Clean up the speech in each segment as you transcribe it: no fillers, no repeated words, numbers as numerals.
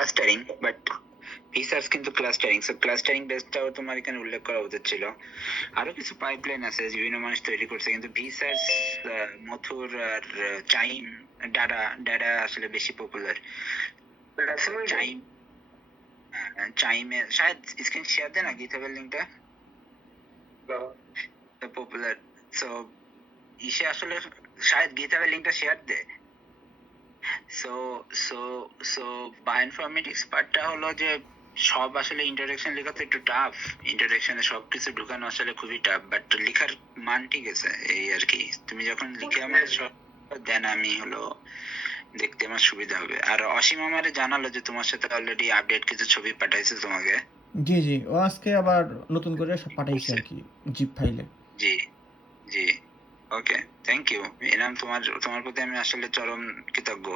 Clustering, but ভিসার্স কিন্তু clustering, so clustering বেসটাও তোমার এখানে উল্লেখ করা উচিত ছিল। আরো কিছু পাইপলাইন আছে বিভিন্ন মানুষ তৈরি করছে, কিন্তু ভিসার্স, মথুর আর চাইম, ডাডা ডাডা আসলে বেশি পপুলার। চাইম, চাইমে শায়দ স্ক্রিন শেয়ার দেয় না গিটহাবের লিংকটা, পপুলার। সো ইসে আসলে শায়দ গিটহাবের লিংকটা শেয়ার দেয়। সো সো সো বায়োইনফরমেটিক্স পার্টটা হলো যে সব আসলে ইন্ট্রোডাকশন লেখা তো একটু টাফ, ইন্ট্রোডাকশনে সবকিছু ঢুকানো আসলে খুবই টাফ, বাট লেখার মান ঠিক আছে এই আর কি। তুমি যখন লিখে আমার সব দেন আমি হলো দেখতে আমার সুবিধা হবে। আর অসীম আমারে জানালো যে তোমার সাথে অলরেডি আপডেট কিছু ছবি পাঠাইছে তোমাকে। জি জি, ও আজকে আবার নতুন করে সব পাঠাইছে আর কি জিপ ফাইলে। জি জি, ওকে, থ্যাংক ইউ এনাম, তোমার প্রতি আমি আসলে চরম কৃতজ্ঞ।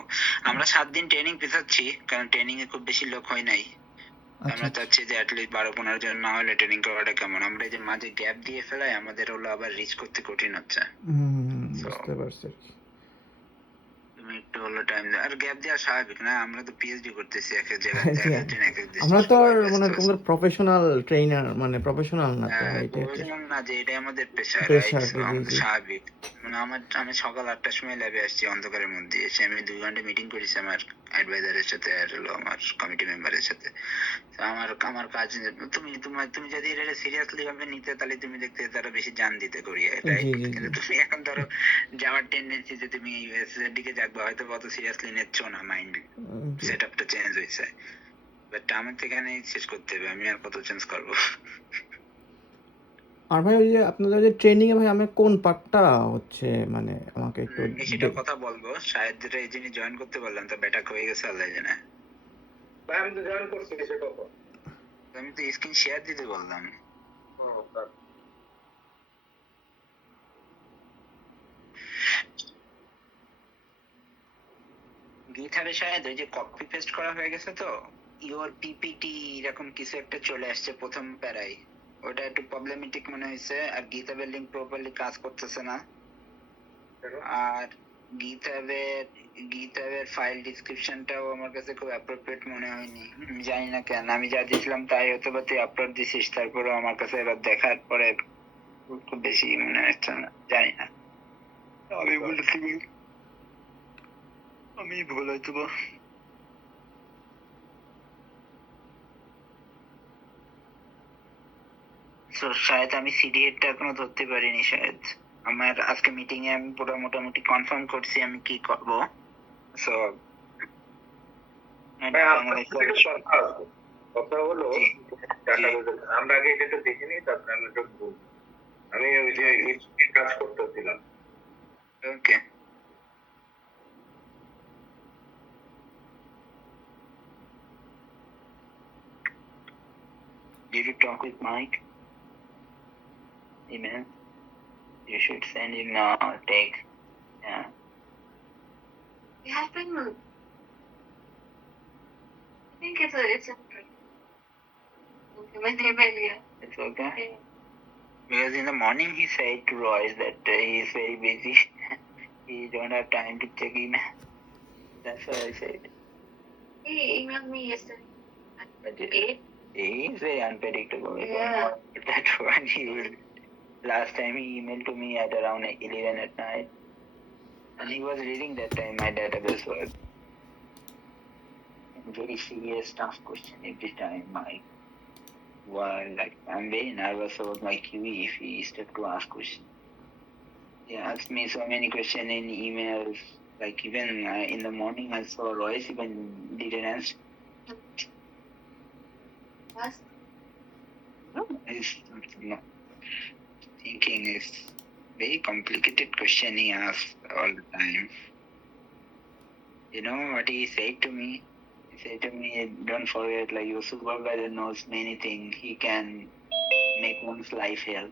আমরা 7 দিন ট্রেনিং পেছাচ্ছি, কারণ ট্রেনিং এ খুব বেশি লোক হয় নাই। আমরা চাচ্ছি যে অ্যাটলিস্ট 12-15 জন না হলে ট্রেনিং করাটা কেমন। আমরা এই যে মাঝে গ্যাপ দিয়ে ফেলাই, আমাদের হলো আবার রিচ করতে কঠিন হচ্ছে। বুঝতে পারছি। তুমি একটু হলো টাইম দাও, আর গ্যাপ দেওয়া স্বাভাবিক না, আমরা তো পিএইচডি করতেছি এক এক জায়গায়, এক একজন এক এক দেশে, আমরা তো আর সবাই ব্যস্ত মানে আছে। প্রফেশনাল ট্রেনার, মানে প্রফেশনাল না তো এটা প্রফেশনাল না যে, এটাই আমাদের পেশা, রাইট? প্রেশার। জি আমাদের জি স্বাভাবিক। মানে আমি সকাল 8টার সময় ল্যাবে আসছি অন্ধকারের মধ্যে এসে, আমি 2 ঘন্টা মিটিং করেছি আমার অ্যাডভাইজারের সাথে আর হলো আমার কমিটি মেম্বারের সাথে। তো আমার কাজ, তুমি যদি এটা সিরিয়াসলি ভাবে নিতে, তাহলে তুমি দেখতে তারা বেশি জান দিতে করিয়ে, রাইট? জি জি কিন্তু জি তুমি এখন ধরো যাওয়ার টেন্ডেন্সি যে তুমি ইউএস এর দিকে যাবে, হয়তো অত সিরিয়াসলি নিচ্ছ না, মাইন্ড জি। সেট আপটা চেঞ্জ হয়েছে, বাট আমার তো এখানে শেষ করতে হবে, আমি আর কত চেঞ্জ করবো। আর ভাই ওই যে আপনাদের যে ট্রেনিং এ ভাই আমি কোন পার্টটা হচ্ছে মানে আমাকে একটু সেটা কথা বলবো, শায়দ যেটা এই জিনিস জয়েন করতে পারলাম তো ব্যাটাক হয়ে গেছে, আল্লাহ জানে। ভাই আমি তো জয়েন করছি সেটা তো। আমি তো স্ক্রিন শেয়ার দিতে বললাম। গিটহাবে শায়দ ওই যে কপি পেস্ট করা হয়ে গেছে, তো ইওর পিপিটি এরকম কিছু একটা চলে আসছে প্রথম প্যারায়, ওটা একটু প্রবলেমেটিক মনে হয়েছে। আর গিটহাবের লিংক প্রপারলি কাজ করতেছে না। আর গিটহাবের ফাইল ডিসক্রিপশনটাও আমার কাছে খুব অ্যাপ্রোপ্রিয়েট মনে হয়নি। আমি জানি না কেন, আমি যা দিয়েছিলাম তাই হয়তো বা তুই আপলোড দিছিস, তারপরেও আমার কাছে এবার দেখার পরে খুব বেশি মনে হচ্ছে না, জানি না, আমি বলেছি, আমি ভুল হয়তো বা। So, শায়দ আমি সিডিএটা এখনো ধরতে পারিনি শায়দ। আমার আজকে মিটিং এ আমি পুরো মোটামুটি কনফার্ম করছি আমি কি করব। সো কথা হলো আমরা আগে এটা দেখে নিই, তারপরে আমি এটা বলবো। আমি ওই যে কাজ করতেছিলাম। ওকে, did you talk with Mike? Email? You should send him a text. Yeah. You have been moved. I think it's a when they mail you. It's okay. Yeah. Because in the morning he said to Royce that he is very busy. He don't have time to check email. That's what I said. He emailed me yesterday But at 8. he is very unpredictable. Yeah. But that one he will. Last time he emailed to me at around 11 at night, and he was reading that time my database was very serious, tough question every time. Like I'm very nervous about my QE if he started to ask questions. He asked me so many questions in emails. Like even in the morning, I saw Royce even didn't answer. What? No, thinking is very complicated question he asks all the time. You know what he said to me? He said to me, don't forget, like your supervisor knows many things. He can make one's life hell.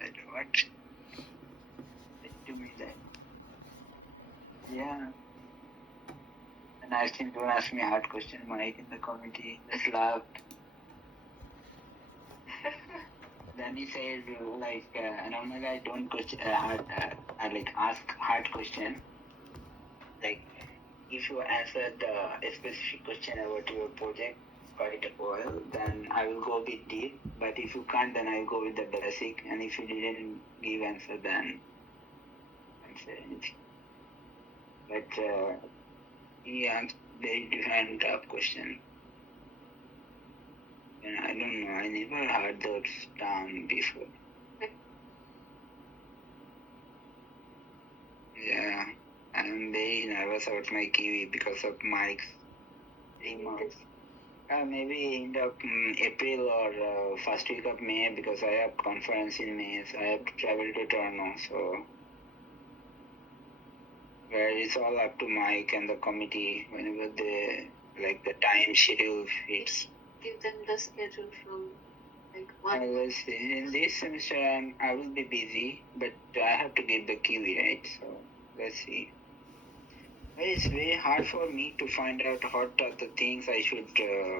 I said, what? He said to me that. Yeah. And I asked him, don't ask me a hard question, Mike, in the committee. Just laughed. Then he said, like, normally I don't question, like ask hard question. Like, if you answered a specific question about your project quite well, then I will go a bit deep. But if you can't, then I'll go with the basic. And if you didn't give answer, then I'm saying. But he asked very different tough question. And I don't know. I never heard those term before. Yeah, I'm very nervous about my Kiwi because of Mike's remarks. Maybe end of April or first week of May because I have conference in May, so I have to travel to Toronto. So where it's all up to Mike and the committee whenever they like the time schedule fits. Give them the schedule from like one. Let's see. In this semester, I will be busy, but I have to give the Kiwi, right? So let's see. Well, it's very hard for me to find out what are the things I should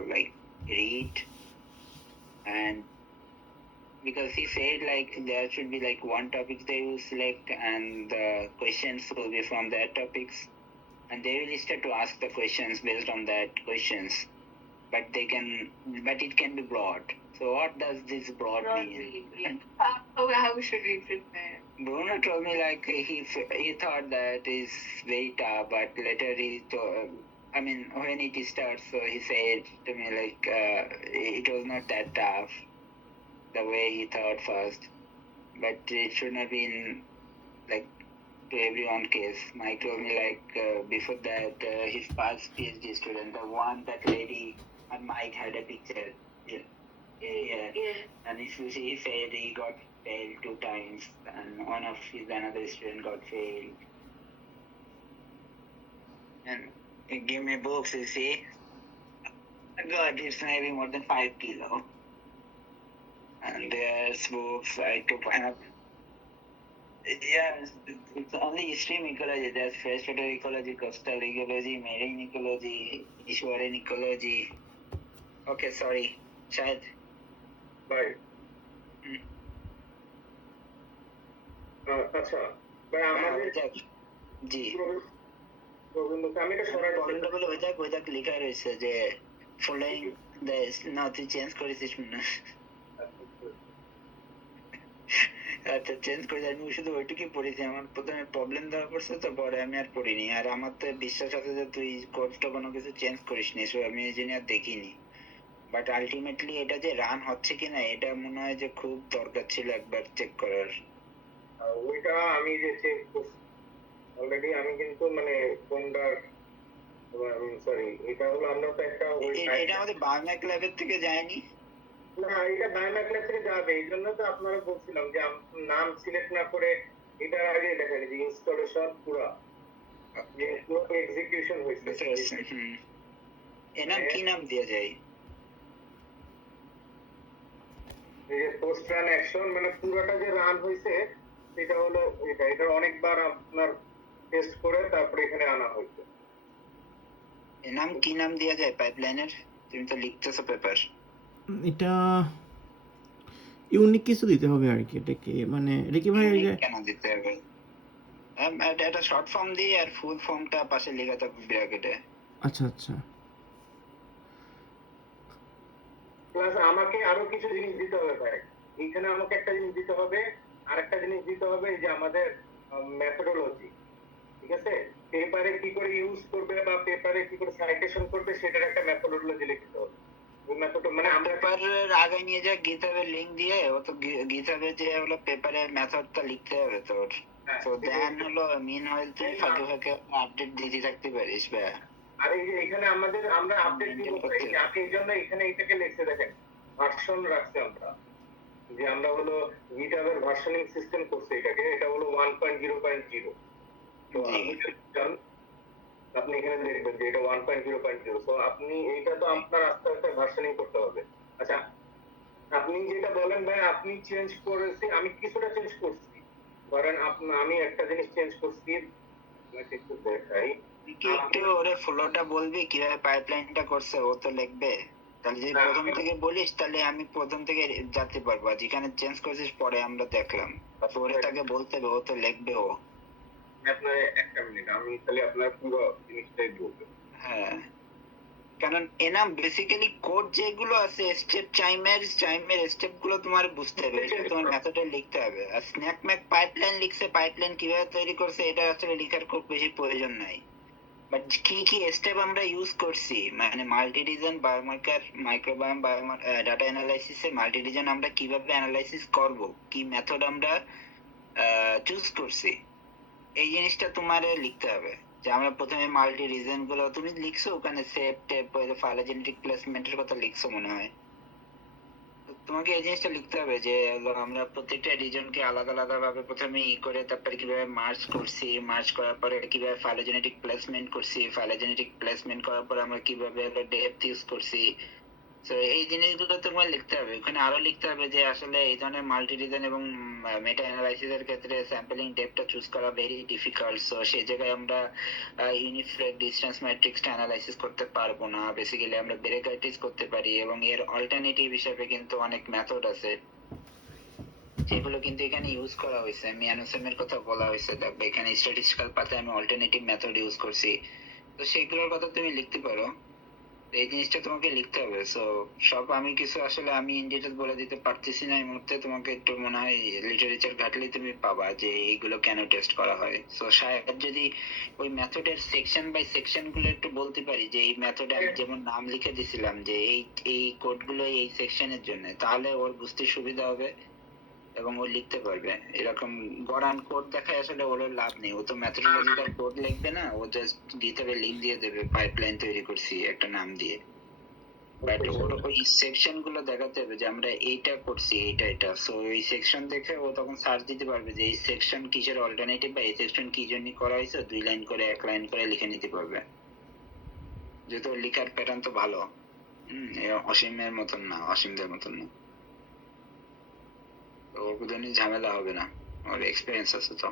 like read, and because he said like there should be like one topic they will select and the questions will be from that topics, and they will start to ask the questions based on that questions, but it can be broad. So what does this broad mean? Yeah. How should we prepare? Bruno told me like he thought that is very tough, but later when it starts, so he said to me like it was not that tough the way he thought first, but it should not be in like to everyone case. Mike told me like before that his past PhD student, the one that lady and Mike had a picture. Yeah. And he said he got failed 2 times, and one of his another student got failed. And he gave me books, you see. God, it's maybe more than 5 kilo. And there's books I took up. Yeah, it's only stream ecology. There's freshwater ecology, coastal ecology, marine ecology, Ishwaran ecology. Okay, sorry. Shahid. ভাই আচ্ছা ভাই আমাদের জি গোবিন্দকে আমি এটা সরাই গোবিন্দ বলে ওই দেখ লেখা রয়েছে যে ফলোইং দ্য না তুই চেঞ্জ করেছিস না আচ্ছা চেঞ্জ করে আমি শুধু ওইটুকুই পড়েছি আমার প্রথমে প্রবলেম ধরা পড়ছে তো পরে আমি আর পড়িনি আর আমার তো বিশ্বাস আছে যে তুই কোর্সটা কোনো কিছু চেঞ্জ করিস নি সো আমি এই জন্য আর দেখিনি বাট আলটিমেটলি এটা যে রান হচ্ছে কিনা এটা মনে হয় যে খুব দরকার ছিল একবার চেক করার ওইটা আমি যে চেক করছি অলরেডি আমি কিন্তু মানে কোনটার সরি এটা হলো আমরা তো একটা এটা আমাদের বায়োম্যাক ল্যাবের থেকে যায়নি না এটা বায়োম্যাক ল্যাব থেকে যাবে এই জন্য তো আপনারা বলছিলাম যে নাম সিলেক্ট না করে এটা আগে দেখা যে ইনস্টলেশন পুরো যে পুরো এক্সিকিউশন হয়েছে এনার কি নাম দেওয়া যায় এই পোস্ট রান অ্যাকশন মানে পুরোটা যে রান হয়েছে এটা হলো এটা অনেকবার আপনার টেস্ট করে তারপরে এখানে আনা হয়েছে এর নাম কি নাম দেওয়া যায় পাইপলাইনের তুমি তো লিখতেছো পেপার এটা ইউনিক কিছু দিতে হবে আর কি এটা কি মানে এটা কি ভাই কেন দিতে হবে এটা শর্ট ফর্ম দিয়ে আর ফুল ফর্মটা পাশে লেখা থাকবে ব্র্যাকেটে আচ্ছা আচ্ছা প্লাস আমাকে আরো কিছু জিনিস দিতে হবে ভাই এখানে আমাকে একটা জিনিস দিতে হবে আর একটা জিনিস দিতে হবে যে আমাদের মেথডোলজি ঠিক আছে পেপারে কি করে ইউজ করবে বা পেপারে কি করে সাইটেশন করবে সেটার একটা মেথডোলজি লিখতে হবে ওই মেথড মানে আমরা পেপারের আগে নিয়ে যা গিটহাবের লিংক দিয়ে ও তো গিটহাবে যে হলো পেপারের মেথডটা লিখতে হবে তোর তো দেন হলো মিনওয়াইল তুই ফাঁকে ফাঁকে আপডেট দিতে থাকতে পারিস বা আর এই যে এখানে আমরা আপডেট দিব আপনি এই জন্য এখানে এটাকে লিখে দেখেন ভার্সন রাখছি আমরা যে আমরা হলো গিটহাবের ভার্সনিং সিস্টেম করছি এটা হলো 1.0.0 তো আপনি এখানে দেখবেন যে এটা 1.0.0 তো আপনি এইটা তো আপনার আস্তে আস্তে ভার্সনিং করতে হবে আচ্ছা আপনি যেটা বলেন ভাই আপনি চেঞ্জ করেছি আমি কিছুটা চেঞ্জ করছি ধরেন আমি একটা জিনিস চেঞ্জ করছি একটু দেখাই একটু ওরে ফ্লোটা বলবি কিভাবে পাইপলাইনটা করছে ও তো লিখবে তাহলে যদি প্রথম থেকে বলিস তাহলে আমি প্রথম থেকে যেতে পারবো যেখানে চেঞ্জ করছিস পরে আমরা দেখলাম তারপরে তাকে বলতে হবে ও তো লিখবে ও আপনার একটা মিনিট, আমি তাহলে আপনার পুরো জিনিসটাই বলবো। হ্যাঁ, কারণ এনাম বেসিক্যালি কোড যেগুলো আছে স্টেপ চাইমের স্টেপ গুলো তোমার বুঝতে হবে, এটা তোমার মেথডে লিখতে হবে। আর স্ন্যাক ম্যাক পাইপলাইন লিখছে, পাইপলাইন কিভাবে তৈরি করছে এটা আসলে লেখার খুব বেশি প্রয়োজন নাই। বাট কি কি স্টেপ আমরা ইউজ করছি, মানে multi region biomarker microbiome data অ্যানালাইসিসে মাল্টি রিজন আমরা কিভাবে অ্যানালাইসিস করব, কি মেথড আমরা চুজ করছি, এই জিনিসটা তোমার লিখতে হবে। যে আমরা প্রথমে মাল্টি রিজন গুলো তুমি লিখছো ওখানে সেট টেপ ফাইলোজেনেটিক প্লেসমেন্টের কথা লিখছো মনে হয়। তো তোমাকে এই জিনিসটা লিখতে হবে যে হলো আমরা প্রত্যেকটা রিজনকে আলাদা আলাদা ভাবে প্রথমে করে তারপরে কিভাবে মার্জ করছি, মার্জ করার পরে কিভাবে ফাইলোজেনেটিক প্লেসমেন্ট করছি, ফাইলোজেনেটিক প্লেসমেন্ট করার পরে আমরা কিভাবে ডেপথ ইউজ করছি। তো এই জিনিসগুলো তোমার লিখতে হবে। ওখানে আরো লিখতে হবে যে আসলে এই ধরনের মাল্টি রিজন এবং মেটা অ্যানালাইসিস এর ক্ষেত্রে স্যাম্পলিং ডেপথটা চুজ করা ভেরি ডিফিকাল্ট। সো সেই জায়গায় আমরা ইউনিফ্লেট ডিসটেন্স ম্যাট্রিক্সটা অ্যানালাইসিস করতে পারবো না, বেসিক্যালি আমরা ব্রেকাইটিস করতে পারি। এবং এর অল্টারনেটিভ হিসেবে কিন্তু অনেক মেথড আছে যেগুলো কিন্তু এখানে ইউজ করা হয়েছে। আমি অ্যানোসেম এর কথা বলা হয়েছে, দেখবে এখানে স্ট্যাটিস্টিক্যাল পাতে আমি অল্টারনেটিভ মেথড ইউজ করছি। তো সেগুলোর কথা তুমি লিখতে পারো, এই জিনিসটা তোমাকে লিখতে হবে। সো সব আমি কিছু আসলে আমি ইন ডিটেইলস বলে দিতে পারতেছি না এই মুহূর্তে, তোমাকে একটু মনে হয় লিটারেচার ঘাটলেই তুমি পাবা যে এইগুলো কেন টেস্ট করা হয়। সো শায়দ যদি ওই মেথডের সেকশন বাই সেকশন গুলো একটু বলতে পারি যে এই মেথডে আমি যেমন নাম লিখে দিছিলাম যে এই কোডগুলো এই সেকশনের জন্য, তাহলে ওর বুঝতে সুবিধা হবে এবং ও লিখতে পারবে। এরকম গড়ান কোড দেখায় আসলে ওর লাভ নেই, ও তো ম্যাথোডলজিক্যাল কোড লিখবে না, ও জাস্ট গিটহাবে লিংক দিয়ে দেবে পাইপলাইন তৈরি করছি একটা নাম দিয়ে। বাট ওর ওই সেকশন গুলো দেখাতে হবে যে আমরা এইটা করছি, এটা। সো ওই সেকশন দেখে ও তখন সার্চ দিতে পারবে যে এই সেকশন কিসের অল্টারনেটিভ বা এই সেকশন কি জন্য করা হয়েছে, 2 লাইন করে 1 লাইন করে লিখে নিতে পারবে। যেহেতু ওর লেখার প্যাটার্ন তো ভালো, অসীমের মতন না, অসীমদের মতন না। তো ওর জন্য ঝামেলা হবে না, ওর এক্সপিরিয়েন্স আছে তো।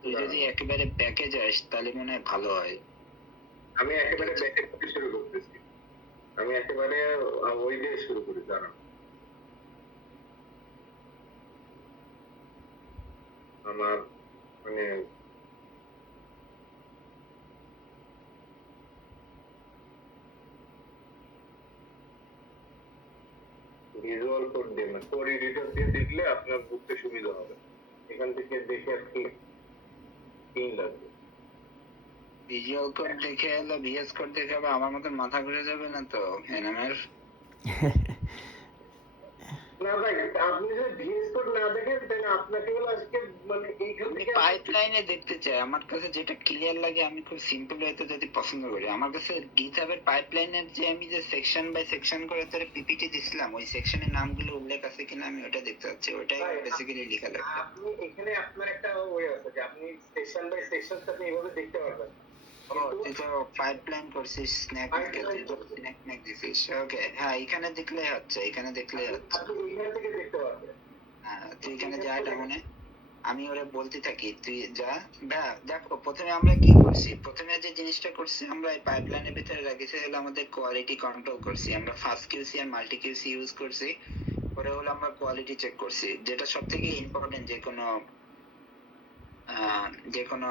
তুই যদি একেবারে ব্যাকে যাস তাহলে মনে হয় ভালো হয়। আমি একেবারে ব্যাকে থেকে শুরু করতেছি, আমি একেবারে ওই দিয়ে শুরু করি। দাঁড়ান, আমার মানে ভিজুয়াল কোড দিয়ে না, কোড এডিটর দিয়ে দেখলে আপনার বুঝতে সুবিধা হবে। এখান থেকে দেখে আর কি লাগবে। ভিজুয়াল কোড দেখে হলো ভিএস কোড দেখে আবার আমার মতন মাথা ঘুরে যাবে না তো এনামের? না ভাই, আপনি যদি ভিএস কোড না দেখেন তাহলে আপনাকে হলো আজকে মানে এইখান আমি থেকে পাইপলাইনে দেখতে চাই, আমার কাছে যেটা ক্লিয়ার লাগে আমি খুব সিম্পল ওয়েতে যদি পছন্দ করি। আমার কাছে গিটহাবের পাইপলাইনের যে আমি যে সেকশন বাই সেকশন করে তোরে পিপিটি দিছিলাম ওই সেকশনের নামগুলো উল্লেখ আছে কিনা আমি ওটা দেখতে চাচ্ছি, ওটাই বেসিক্যালি লেখা লাগবে। আপনি এখানে আপনার একটা ওয়ে আছে যে আপনি সেকশন বাই সেকশন আপনি এইভাবে দেখতে পারবেন। ও তুই তো পাইপলাইন করছিস, স্ন্যাক ম্যাক দিছিস। ওকে, হ্যাঁ এখানে দেখলেই হচ্ছে, এখানে দেখলেই হচ্ছে। আপনি এখান থেকে দেখতে পারবেন। হ্যাঁ তুই এখানে যা ডাউনে, আমি ওরা বলতে থাকি তুই যা। দেখো প্রথমে আমরা কি করছি, প্রথমে যে জিনিসটা করছি আমরা এই পাইপলাইনের ভিতরে রাখছি হলো আমাদের কোয়ালিটি কন্ট্রোল করছি, আমরা ফার্স্ট কিউসি আর মাল্টি কিউসি ইউজ করছি। পরে হলো আমরা কোয়ালিটি চেক করছি, যেটা সব থেকে ইম্পর্টেন্ট যে কোনো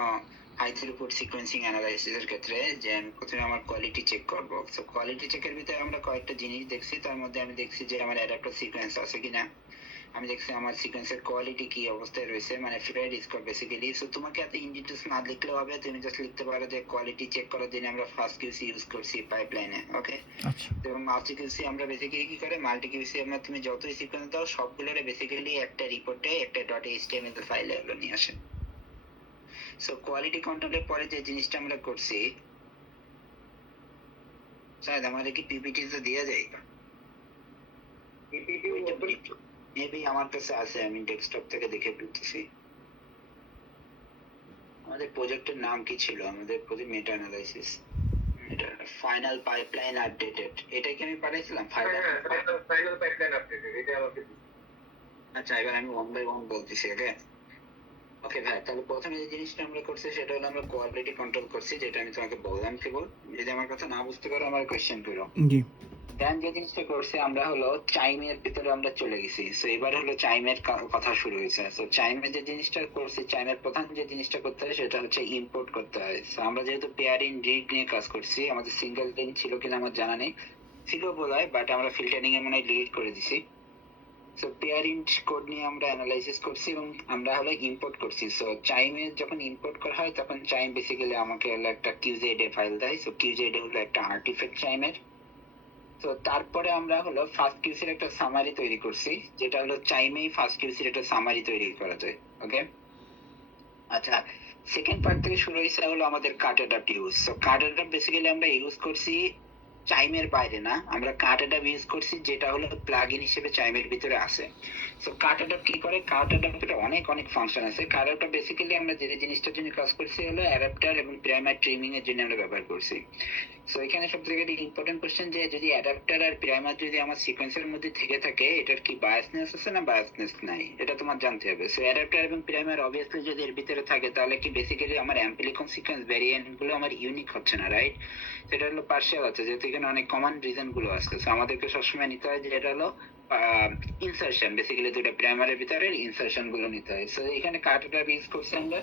হাই থ্রুপুট সিকোয়েন্সিং অ্যানালাইসিস এর ক্ষেত্রে, যে আমি প্রথমে আমার কোয়ালিটি চেক করব। তো কোয়ালিটি চেকের ভিতরে আমরা কয়েকটা জিনিস দেখছি, তার মধ্যে আমি দেখছি যে আমার অ্যাডাপ্টার সিকোয়েন্স আছে কিনা, আমি দেখছি আমার সিকোয়েন্সের কোয়ালিটি কি অবস্থায় রয়েছে, মানে ফ্রেড স্কোর বেসিক্যালি। সো তোমাকে এত ইন ডিটেইলস না লিখলেও হবে, তুমি জাস্ট লিখতে পারো যে কোয়ালিটি চেক করার জন্য আমরা ফার্স্ট কিউসি ইউজ করছি পাইপলাইনে। ওকে, আচ্ছা এবং মাল্টি কিউসি আমরা বেসিক্যালি কি করে, মাল্টি কিউসি আমরা তুমি যতই সিকোয়েন্স দাও সবগুলোরে বেসিক্যালি একটা রিপোর্টে একটা ডট এইচটিএমএল ফাইলে হলো নিয়ে আসে। সো কোয়ালিটি কন্ট্রোলের পরে যে জিনিসটা আমরা করছি, শায়দ আমাদের কি পিপিটি তো দেয়া যায়, পিপিটি মেবি আমার কাছে আছে, আমি ডেস্কটপ থেকে দেখে বলতেছি। আমাদের প্রজেক্টের নাম কি ছিল, আমাদের প্রজেক্ট মেটা অ্যানালাইসিস, এটা ফাইনাল পাইপলাইন আপডেটেড, এটা কি আমি পাঠাইছিলাম ফাইনাল পাইপলাইন আপডেটেড, এটা আমাকে আচ্ছা এবার আমি ওয়ান বাই ওয়ান বলতেছি। ওকে ওকে ভাই, তাহলে প্রথমে যে জিনিসটা আমরা করছি সেটা হলো আমরা কোয়ালিটি কন্ট্রোল করছি, যেটা আমি তোমাকে বললাম। কেবল যদি আমার কথা না বুঝতে পারো আমার কোয়েশ্চেন করো। জি দেন যে জিনিসটা করছি আমরা হলো চাইমের ভিতরে আমরা চলে গেছি। সো এবার হলো চাইমের কথা শুরু হয়েছে। সো চাইমের যে জিনিসটা করছি, চাইমের প্রধান যে জিনিসটা করতে হয় সেটা হচ্ছে ইম্পোর্ট করতে হয়। সো আমরা যেহেতু পেয়ার ইন রিড নিয়ে কাজ করছি, আমাদের সিঙ্গেল লিঙ্ক ছিল কিনা আমার জানা নেই, ছিল বোধহয়, বাট আমরা ফিল্টারিং এ মনে হয় ডিলিট করে দিছি। সো পেয়ার ইন কোড নিয়ে আমরা অ্যানালাইসিস করছি এবং আমরা হলো ইম্পোর্ট করছি। সো চাইমে যখন ইম্পোর্ট করা হয় তখন চাইম বেসিক্যালি আমাকে হলো একটা কিউজেড ফাইল দেয়। সো কিউজেড হলো একটা আর্টিফ্যাক্ট চাইমের। তো তারপরে আমরা হলো ফার্স্ট কিউসির একটা সামারি তৈরি করছি, যেটা হলো চাইমেই ফার্স্ট কিউসির একটা সামারি তৈরি করা যায়। ওকে, আচ্ছা, সেকেন্ড পার্ট থেকে শুরু হয়েছে হলো আমাদের কাট অ্যাডাপ্ট ইউজ। সো কাট অ্যাডাপ্ট বেসিক্যালি আমরা ইউজ করছি চাইমের বাইরে না, আমরা কাট অ্যাডাপ্ট ইউজ করছি যেটা হলো প্লাগইন হিসেবে চাইমের ভিতরে আছে। সো কাট অ্যাডাপ্ট কি করে? কাট অ্যাডাপ্টের অনেক অনেক ফাংশন আছে। কাট অ্যাডাপ্ট বেসিক্যালি আমরা যে জিনিসটার জন্য কাজ করছি হলো অ্যাডাপ্টার এবং প্রাইমার ট্রিমিং এর জন্য আমরা ব্যবহার করছি। সো এখানে সবথেকে ইম্পর্টেন্ট কোশ্চেন যে যদি অ্যাডাপ্টার আর প্রাইমার যদি আমার সিকোয়েন্সের মধ্যে থেকে থাকে, এটার কি বায়াসনেস আছে না বায়াসনেস নাই, এটা তোমার জানতে হবে। সো অ্যাডাপ্টার এবং প্রাইমার অবভিয়াসলি যদি এর ভিতরে থাকে তাহলে কি বেসিক্যালি আমার অ্যাম্পলিকন সিকোয়েন্স ভ্যারিয়েন্ট গুলো আমার ইউনিক হচ্ছে না, রাইট? সেটা হলো পার্শিয়াল আছে, যেহেতু এখানে অনেক কমন রিজন গুলো আছে। সো আমাদেরকে সবসময় নিতে হয় যে এটা হলো ইনসার্শন, বেসিক্যালি দুটো প্রাইমারের ভিতরে ইনসার্শন গুলো নিতে হয়। সো এখানে কার্টটা ইউজ করছি আমরা।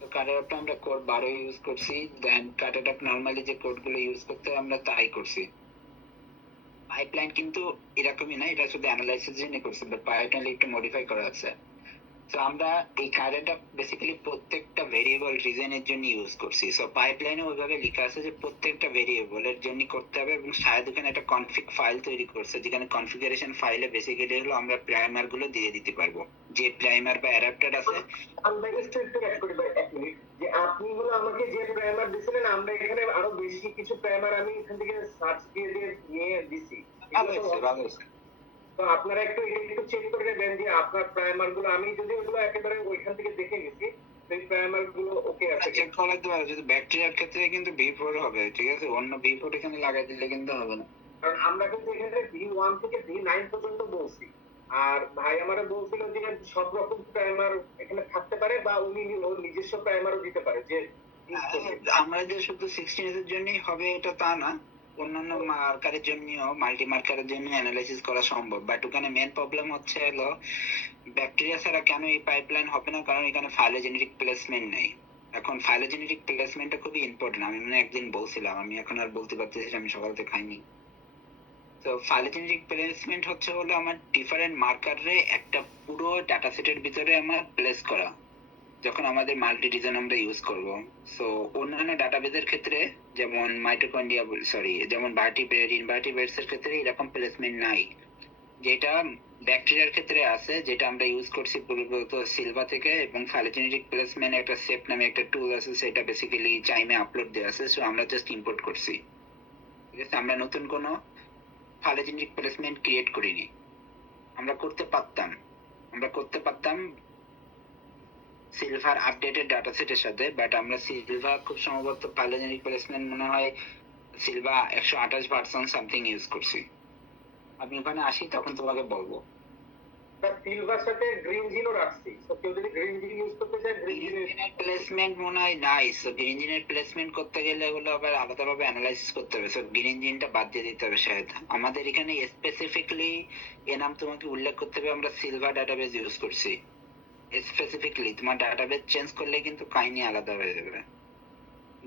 তো কাটারটা আমরা কোড 12 ইউজ করছি। দেন কাটারটা নরমালি যে কোড গুলো ইউজ করতে হয় আমরা তাই করছি। পাইপলাইন কিন্তু এরকমই না, এটা শুধু অ্যানালাইসিস জন্য করছি, বাট পাইপলাইন একটু মডিফাই করা আছে। তো আমরা এই কারেন্টটা বেসিক্যালি প্রত্যেকটা ভেরিয়েবল রিজনের জন্য ইউজ করছি। সো পাইপলাইনে ওইভাবে লেখা আছে যে প্রত্যেকটা ভেরিয়েবলের জন্য করতে হবে, এবং শায়দ ওখানে একটা কনফিগ ফাইল তৈরি করছে, যেখানে কনফিগারেশন ফাইলে বেসিক্যালি হলো আমরা প্রাইমার গুলো দিয়ে দিতে পারবো, যে প্রাইমার বা অ্যাডাপ্টার আছে। আমরা একটু অ্যাড করি ভাই, 1 মিনিট। যে আপনি হলো আমাকে যে প্রাইমার দিছিলেন, আমরা এখানে আরো বেশি কিছু প্রাইমার আমি এখান থেকে সার্চ দিয়ে নিয়ে দিছি। ভালো হয়েছে, ভালো হয়েছে। তো আপনারা একটু চেক করে নেবেন যে আপনার প্রাইমার গুলো, আমি যদি ওগুলো একেবারে ওইখান থেকে দেখে গেছি, সেই প্রাইমার গুলো ওকে আছে। চেক করে নিতে পারো, যদি ব্যাকটেরিয়ার ক্ষেত্রে কিন্তু V4 হবে, ঠিক আছে? অন্য V4 এখানে লাগাই দিলে কিন্তু হবে না। কারণ আমরা কিন্তু এখানে V1 থেকে V9 পর্যন্ত বলছি। আর ভাই আমারে বলছিল যে সব রকম প্রাইমার এখানে থাকতে পারে, বা উনি ওর নিজস্ব প্রাইমারও দিতে পারে, যে আমরা যে শুধু 16 এর জন্যই হবে এটা তা না, অন্যান্য মার্কারের জন্যও, মাল্টি মার্কারের জন্য অ্যানালাইসিস করা সম্ভব। বাট ওখানে মেন প্রবলেম হচ্ছে হলো ব্যাকটেরিয়া ছাড়া কেন এই পাইপলাইন হবে না, কারণ এখানে ফাইলোজেনেটিক প্লেসমেন্ট নেই। এখন ফাইলোজেনেটিক প্লেসমেন্টটা খুবই ইম্পর্টেন্ট। আমি মানে একদিন বলছিলাম, আমি এখন আর বলতে পারতেছি না, আমি সকালতে খাইনি। তো ফাইলোজেনেটিক প্লেসমেন্ট হচ্ছে হলো আমার ডিফারেন্ট মার্কারে একটা পুরো ডাটা সেটের ভিতরে আমার প্লেস করা, যখন আমাদের মাল্টি রিজন আমরা ইউজ করব। সো অন্যান্য ডাটাবেজের ক্ষেত্রে যেমন মাইটোকন্ড্রিয়া, সরি, যেমন ভার্টিব্রেট, ইনভার্টিব্রেটস এর ক্ষেত্রে এরকম প্লেসমেন্ট নাই, যেটা ব্যাকটেরিয়ার ক্ষেত্রে আছে, যেটা আমরা ইউজ করছি পূর্বত সিলভা থেকে। এবং ফাইলোজেনেটিক প্লেসমেন্ট একটা সেপ নামে একটা টুল আছে, সেটা বেসিক্যালি চাইমে আপলোড দেওয়া আছে। সো আমরা জাস্ট ইম্পোর্ট করছি, ঠিক আছে? আমরা নতুন কোনো ফাইলোজেনেটিক প্লেসমেন্ট ক্রিয়েট করিনি। আমরা করতে পারতাম সিলভার আপডেটেড ডাটা সেটের সাথে, বাট আমরা সিলভা খুব সম্ভবত ফাইলোজেনিক প্লেসমেন্ট মনে হয় সিলভা 128 ভার্সন সামথিং ইউজ করছি। আমি ওখানে আসি তখন তোমাকে বলবো। সিলভার সাথে গ্রিন জিনও রাখছি। তো কেউ যদি গ্রিন জিন ইউজ করতে চায়, গ্রিন জিনের প্লেসমেন্ট মনে হয় নাই। সো গ্রিন জিনের প্লেসমেন্ট করতে গেলে ওগুলো আবার আলাদাভাবে অ্যানালাইসিস করতে হবে। সো গ্রিন জিনটা বাদ দিয়ে দিতে হবে শায়দ। আমাদের এখানে স্পেসিফিকলি এর নাম তোমাকে উল্লেখ করতে হবে, আমরা সিলভার ডাটাবেজ ইউজ করছি স্পেসিফিকলি। তোমার ডাটাবেজ চেঞ্জ করলে কিন্তু কাহিনী আলাদা হয়ে যাবে।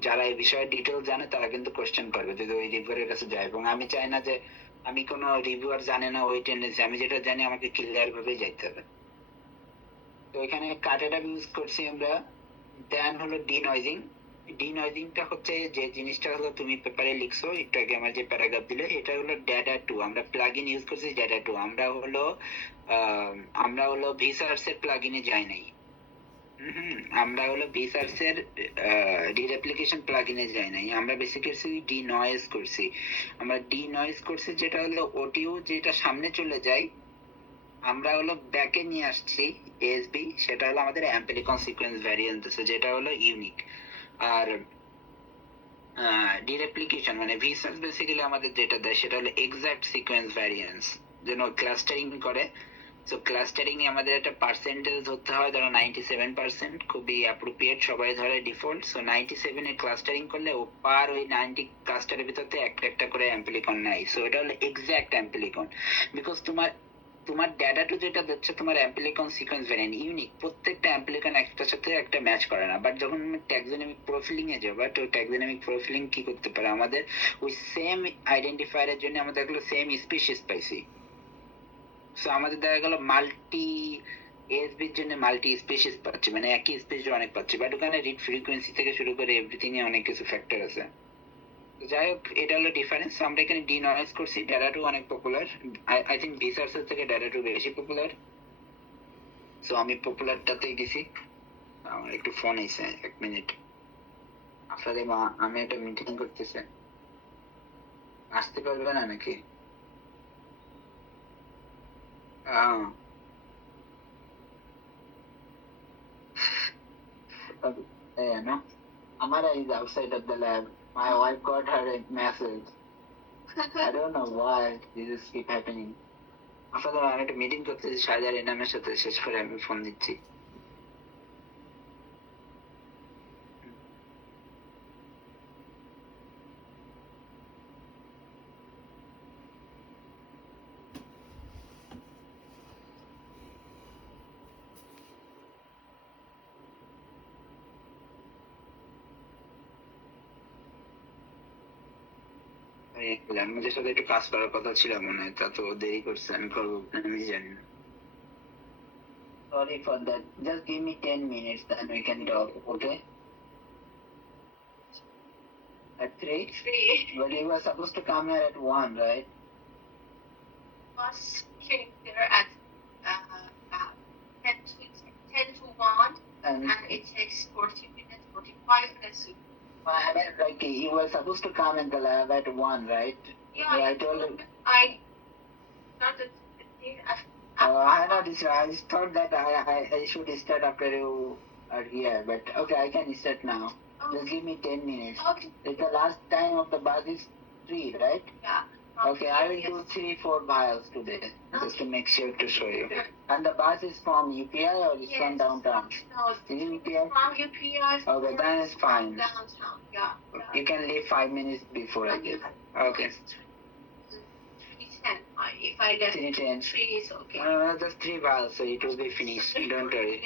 যারা এই বিষয়ে ডিটেল জানে তারা কিন্তু কোশ্চেন করবে যদি ওই রিভিউয়ারের কাছে যায়, এবং আমি চাই না যে আমি কোনো রিভিউয়ার জানে না ওই টেন্ডেন্সি, আমি যেটা জানি আমাকে ক্লিয়ার ভাবে যাইতে হবে। তো এখানে কাটেডা ইউজ করছি আমরা। দেন হলো ডিনয়েজিং। ডিনয়েজিংটা হচ্ছে যে জিনিসটা হলো তুমি পেপারে লিখছো একটু আগে আমার যে প্যারাগ্রাফ দিলে, এটা হলো ডেটা 2। আমরা প্লাগইন ইউজ করছি ডেটা 2। আমরা হলো ভিসার্স এর প্লাগইনে যাই নাই। আমরা হলো ভিসার্স এর ডিরেপ্লিকেশন প্লাগইনে যাই নাই। আমরা বেসিক্যালি ডিনয়েজ করছি। আমরা ডিনয়েজ করছি যেটা হলো ওটিও যেটা সামনে চলে যায়, আমরা হলো ব্যাকে নিয়ে আসছি এসবি, সেটা হলো আমাদের অ্যাম্পলিকন সিকোয়েন্স ভ্যারিয়েন্ট আছে, যেটা হলো ইউনিক। আর ডিরেপ্লিকেশন মানে ভিসার্স বেসিক্যালি আমাদের যেটা দেয় সেটা হলো এক্সাক্ট সিকোয়েন্স ভ্যারিয়েন্স, যেন ক্লাস্টারিং করে। সো ক্লাস্টারিং এ আমাদের একটা পার্সেন্টেজ ধরতে হয়, ধরো 97%, খুবই অ্যাপ্রোপ্রিয়েট, সবাই ধরে ডিফল্ট। সো 97 এ ক্লাস্টারিং করলে ও পার ওই 90 ক্লাস্টারের ভিতরে একটা একটা করে অ্যাম্পলিকন নেয়। সো এটা হলো এক্সাক্ট অ্যাম্পলিকন, বিকজ তোমার ডেটা টু যেটা দিচ্ছে তোমার অ্যাম্পলিকন সিকোয়েন্স ভ্যারিয়েন্ট ইউনিক, প্রত্যেকটা অ্যাম্পলিকন একটার সাথে একটা ম্যাচ করে না। বাট যখন আমি ট্যাক্সোনমিক প্রোফাইলিং এ যাবো, তো ট্যাক্সোনমিক প্রোফাইলিং কি করতে পারে, আমাদের ওই সেম আইডেন্টিফায়ারের জন্য আমাদের এগুলো সেম স্পিসিস পাইছি। সো আমাদের দেখা গেল মাল্টি এসবির জন্য মাল্টি স্পিসিস পাচ্ছি, মানে একই স্পিসিস অনেক পাচ্ছি, বাট ওখানে রিড ফ্রিকোয়েন্সি থেকে শুরু করে এভরিথিং এ অনেক কিছু ফ্যাক্টর আছে। তো যাই হোক, এটা হলো ডিফারেন্স। আমরা এখানে ডি নয়েজ করছি, ডেটা টু অনেক পপুলার, আই থিঙ্ক রিসার্চ এর থেকে ডেটা টু বেশি পপুলার। সো আমি পপুলারটাতেই গেছি। আমার একটু ফোন এসে, 1 মিনিট। আসলে মা, আমি একটা মিটিং করতেছি, আসতে পারবে না নাকি? No, Amara is outside of the lab. My wife got her a message. I don't know why this is keep happening. আসলে আমি একটা মিটিং করতেছি শাহজাহান ইনামের সাথে, শেষ করে আমি ফোন দিচ্ছি। আমাদের সাথে একটু কাজ করার কথা ছিল মনে হয়, তা তো দেরি করছে, আমি করবো আমি জানি না। Sorry for that. Just give me 10 minutes, then we can talk, okay? At 3? 3 But you were supposed to come here at 1, right? was came here at 10 to 1, And and it takes 40 minutes, 45 minutes. I mean, like, you were supposed to come in the lab at 1, right? Yeah, I told you. I started at I know this. I just thought that I should start after you are here, but okay, I can start now. Just give me 10 minutes. Okay. It's the last time of the bus is 3, right? Yeah. Okay, I will do 3-4 miles today, just to make sure to show you. And the bus is from UPI or is from downtown? No, Is it UPI? from UPI. Okay, then it's fine. Downtown, yeah. You can leave 5 minutes before I get. Okay. 3:10. If I left 3:10. 3 is okay. Just 3 miles, so it will be finished. Don't worry.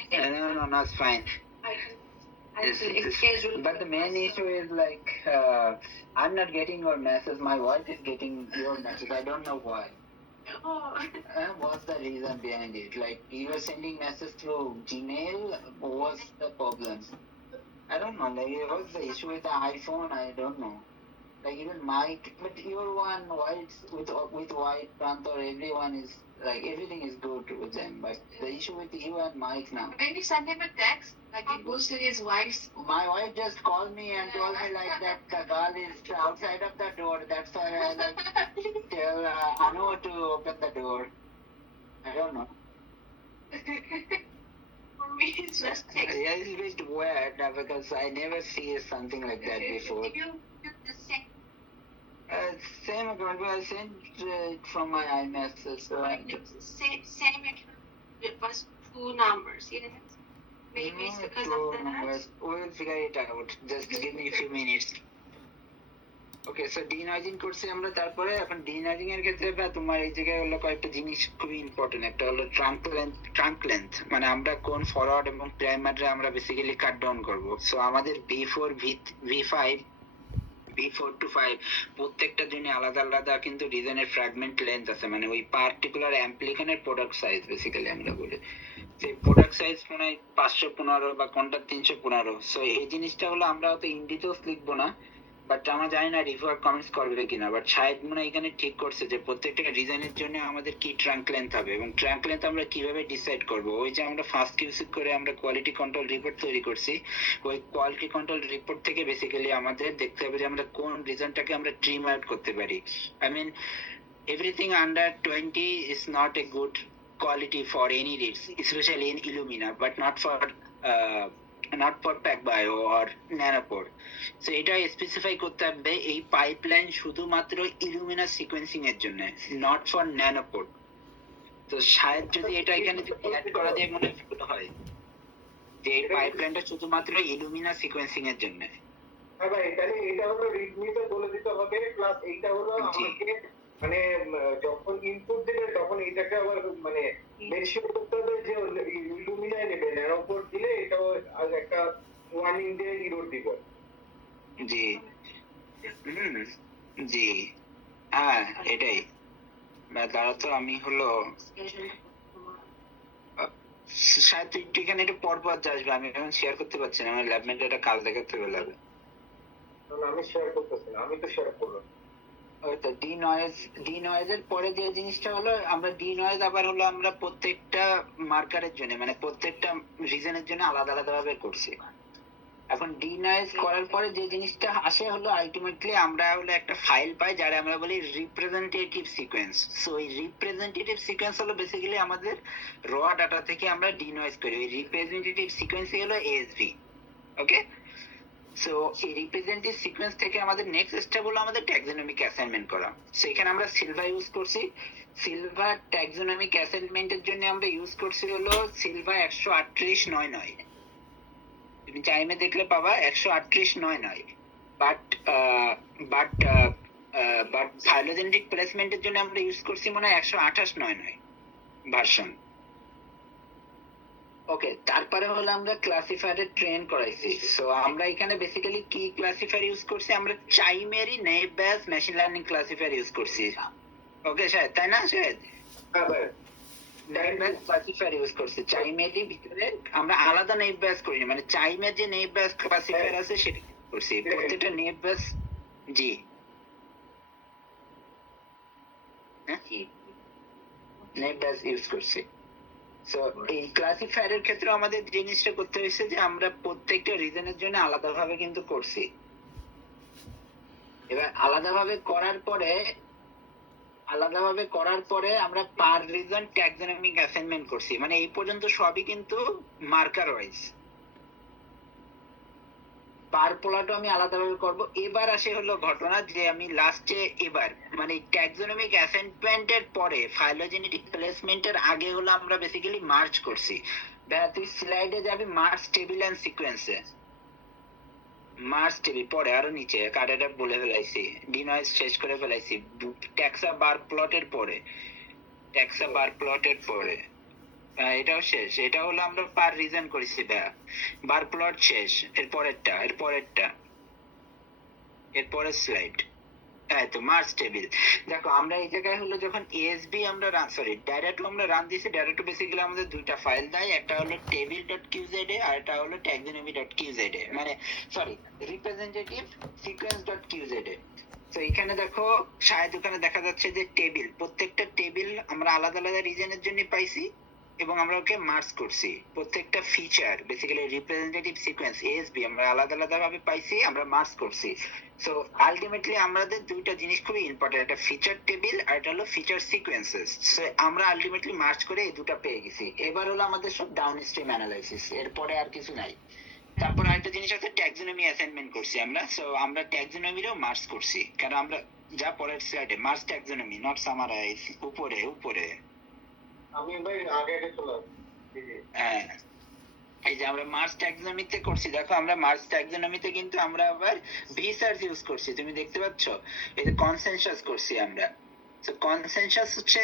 No, it's fine. I Yes, can yes. schedule. But the main issue is like I'm not getting your message. My wife is getting your message. I don't know why. Oh. What's the reason behind it? Like you were sending message through Gmail. What's the problem? I don't know. Like what's the issue with the iPhone? I don't know. Like even Mike, but your one white with white Panther, everyone is like everything is good with them. But the issue with you and Mike now. Maybe send him a text, like it goes to his wife's. My wife just called me and told me like that the girl is outside of the door. That's why I like tell Anu to open the door. I don't know. For me, it's just text. Yeah, it's a bit weird because I never see something like that before. Did you use the same? Same account, but I sent it from my iMessage. So Same account. It was 2 numbers, yes. Maybe it's because of that. We'll figure it out. Just give me a few minutes. Okay, so denoising করছি আমরা। তারপরে এখন ডিনয়েজিং এর ক্ষেত্রে বা তোমার এই জায়গায় হলো কয়েকটা জিনিস খুবই ইম্পর্টেন্ট। একটা হলো ট্রাঙ্ক লেন্থ, মানে আমরা কোন ফরওয়ার্ড এবং প্রাইমারে আমরা বেসিক্যালি কাট ডাউন করব। সো আমাদের V4 V5 V4 to 5 প্রত্যেকটা জন্য আলাদা আলাদা কিন্তু রিজনের ফ্র্যাগমেন্ট লেন্থ আছে, মানে ওই পার্টিকুলার অ্যাম্পলিকনের প্রোডাক্ট সাইজ বেসিক্যালি আমরা বলি। সেই প্রোডাক্ট সাইজ মনে হয় 515 বা কোনটা 315। সো এই জিনিসটা হলো আমরা অত ইন ডিটেইলস লিখবো না, বাট আমরা জানি না রিভিউয়ার কমেন্টস করবে কিনা। বাট সাহেব মনে হয় এখানে ঠিক করছে যে প্রত্যেকটা ডিজাইনের জন্য আমাদের কি ট্রাঙ্ক লেন্থ হবে এবং ট্রাঙ্ক লেন্থ আমরা কিভাবে ডিসাইড করব। ওই যে আমরা ফার্স্ট কিউসি করে আমরা কোয়ালিটি কন্ট্রোল রিপোর্ট তৈরি করছি, ওই কোয়ালিটি কন্ট্রোল রিপোর্ট থেকে বেসিক্যালি আমাদের দেখতে হবে যে আমরা কোন রিজনটাকে আমরা ট্রিম আউট করতে পারি। I mean everything under 20 is not a good quality for any reads, especially in Illumina, but not for PacBio or Nanopore. So এটা স্পেসিফাই করতে হবে এই পাইপলাইন শুধুমাত্র Illumina সিকোয়েন্সিং এর জন্য, not for Nanopore. তো শায়দ যদি এটা এখানে অ্যাড করা যায় মনে হয় ভালো হয়, যে এই পাইপলাইনটা শুধুমাত্র ইলুমিনা সিকোয়েন্সিং এর জন্য। হ্যাঁ ভাই, তাহলে এটা হলো রিডমিতে বলে দিতে হবে, প্লাস এইটা হলো জি। আমাকে মানে যখন ইনপুট দিবে তখন এটাকে আবার মানে মেক শিওর করতে হবে যে ইলুমিনায় নেবে, ন্যানোপোর্ট দিলে এটাও আজ একটা ওয়ার্নিং দিয়ে ইরোর দিবে। জি। হুম। জি। হ্যাঁ, এটাই। দাঁড়া তো, আমি হলো শায়দ তুই একটু এখানে একটু পর পর আসবে, আমি এখন শেয়ার করতে পারছি না, আমার ল্যাব মেটটা কাল দেখাতে হবে ল্যাবে। কারণ আমি শেয়ার করতেছি না, আমি তো শেয়ার করলাম। ওই তো ডি নয়েজের পরে যে জিনিসটা হলো, আমরা ডি নয়েজ আবার হলো আমরা প্রত্যেকটা মার্কারের জন্য মানে প্রত্যেকটা রিজনের জন্য আলাদা আলাদা ভাবে করছি। এখন ডি নয়েজ করার পরে যে জিনিসটা আসে হলো আলটিমেটলি আমরা হলো একটা ফাইল পাই যারা আমরা বলি রিপ্রেজেন্টেটিভ সিকোয়েন্স। সো এই রিপ্রেজেন্টেটিভ সিকোয়েন্স হলো বেসিক্যালি আমাদের র ডাটা থেকে আমরা ডি নয়েজ করি, ওই রিপ্রেজেন্টেটিভ সিকোয়েন্সই হলো এএসভি। ওকে, সো এই রিপ্রেজেন্টেটিভ সিকোয়েন্স থেকে আমাদের নেক্সট স্টেপ হলো আমাদের ট্যাক্সোনমিক অ্যাসাইনমেন্ট করা। সো এখানে আমরা সিলভা ইউজ করছি। সিলভা ট্যাক্সোনমিক অ্যাসাইনমেন্টের জন্য আমরা ইউজ করছি হলো সিলভা 138.99। তুমি চাইমে দেখলে পাবা 138.99। বাট বাট বাট ফাইলোজেনেটিক প্লেসমেন্টের জন্য আমরা ইউজ করছি মনে হয় 128.99 ভার্সন। ওকে, তারপরে হলো আমরা ক্লাসিফায়ারে ট্রেন করাইছি। সো আমরা এখানে বেসিক্যালি কি ক্লাসিফায়ার ইউজ করছি, আমরা চাইমেরি naive Bayes machine learning classifier use করছি। ওকে শায়দ, তাই না শায়দ? হ্যাঁ ভাই, নেইভ বেস ক্লাসিফায়ার ইউজ করছি। চাইমেরি ভিতরে আমরা আলাদা নেইভ বেস করিনি, মানে চাইমের যে নেইভ বেস ক্লাসিফায়ার আছে সেটা করছি প্রত্যেকটা নেইভ বেস। জি। নেইভ বেস ইউজ করছি। সো এই ক্লাসিফায়ারের ক্ষেত্রে আমাদের জিনিসটা করতে হয়েছে যে আমরা প্রত্যেকটা রিজনের জন্য আলাদাভাবে কিন্তু করছি। এবার আলাদাভাবে করার পরে আমরা পার রিজন ট্যাক্সোনমিক অ্যাসাইনমেন্ট করছি, মানে এই পর্যন্ত সবই কিন্তু মার্কার ওয়াইজ। পার প্লটও আমি আলাদাভাবে করব। এবার আসে হলো ঘটনা যে আমি লাস্টে এবার মানে ট্যাক্সোনমিক অ্যাসাইনমেন্টের পরে ফাইলোজেনেটিক প্লেসমেন্টের আগে হলো আমরা বেসিক্যালি মার্চ করছি। তুই স্লাইডে যাবি, মার্চ টেবিল এন্ড সিকোয়েন্সে। মার্চ টেবিল পরে আরো নিচে কার্ডেটা বলে ফেলাইছি, ডিনয়েজ শেষ করে ফেলাইছি। ট্যাক্সা বার প্লটের পরে এটাও শেষ। এটা হলো আমরা পার রিজন করেছি, বার প্লট শেষ। এরপরের স্লাইড। হ্যাঁ, তো মার্চ টেবিল দেখো, আমরা এই জায়গায় হলো যখন এএসবি আমরা ডাইরেক্ট আমরা রান দিয়েছি। ডাইরেক্ট বেসিক্যালি আমাদের দুইটা ফাইল দেয়, একটা হলো table.qz আর একটা হলো taxonomy.qz, মানে সরি রিপ্রেজেন্টেটিভ সিকোয়েন্স.qz। তো এখানে দেখো শায়দ ওখানে দেখা যাচ্ছে যে টেবিল, প্রত্যেকটা টেবিল আমরা আলাদা আলাদা রিজনের জন্য পাইছি এবং আমরা ওকে মার্জ করছি। প্রত্যেকটা feature basically representative sequence ASB আমরা আলাদা আলাদা ভাবে পাইছি, আমরা মার্জ করছি। সো আলটিমেটলি আমাদের দুইটা জিনিস খুবই ইম্পর্টেন্ট, একটা ফিচার টেবিল আর একটা হলো ফিচার সিকোয়েন্সেস। সো আমরা আলটিমেটলি মার্জ করে এই দুটো পেয়ে গেছি। এবার হলো আমাদের সব ডাউনস্ট্রিম অ্যানালাইসিস, এরপরে আর কিছু নাই। তারপর আরেকটা জিনিস আছে ট্যাক্সোনমি অ্যাসাইনমেন্ট করছি আমরা। সো আমরা ট্যাক্সোনমিরও মার্জ করছি, কারণ আমরা যা পরের স্লাইডে মার্জ ট্যাক্সোনমি নট সামারাইজ উপরে আমি ভাই আগে চলে আসছি। হ্যাঁ, এই যে আমরা মার্চ ট্যাক্সোনমিতে করছি, দেখো আমরা মার্চ ট্যাক্সোনমিতে কিন্তু আমরা আবার ভি সার্চ ইউজ করছি, তুমি দেখতে পাচ্ছ। এই যে কনসেনসাস করছি আমরা। সো কনসেনসাস হচ্ছে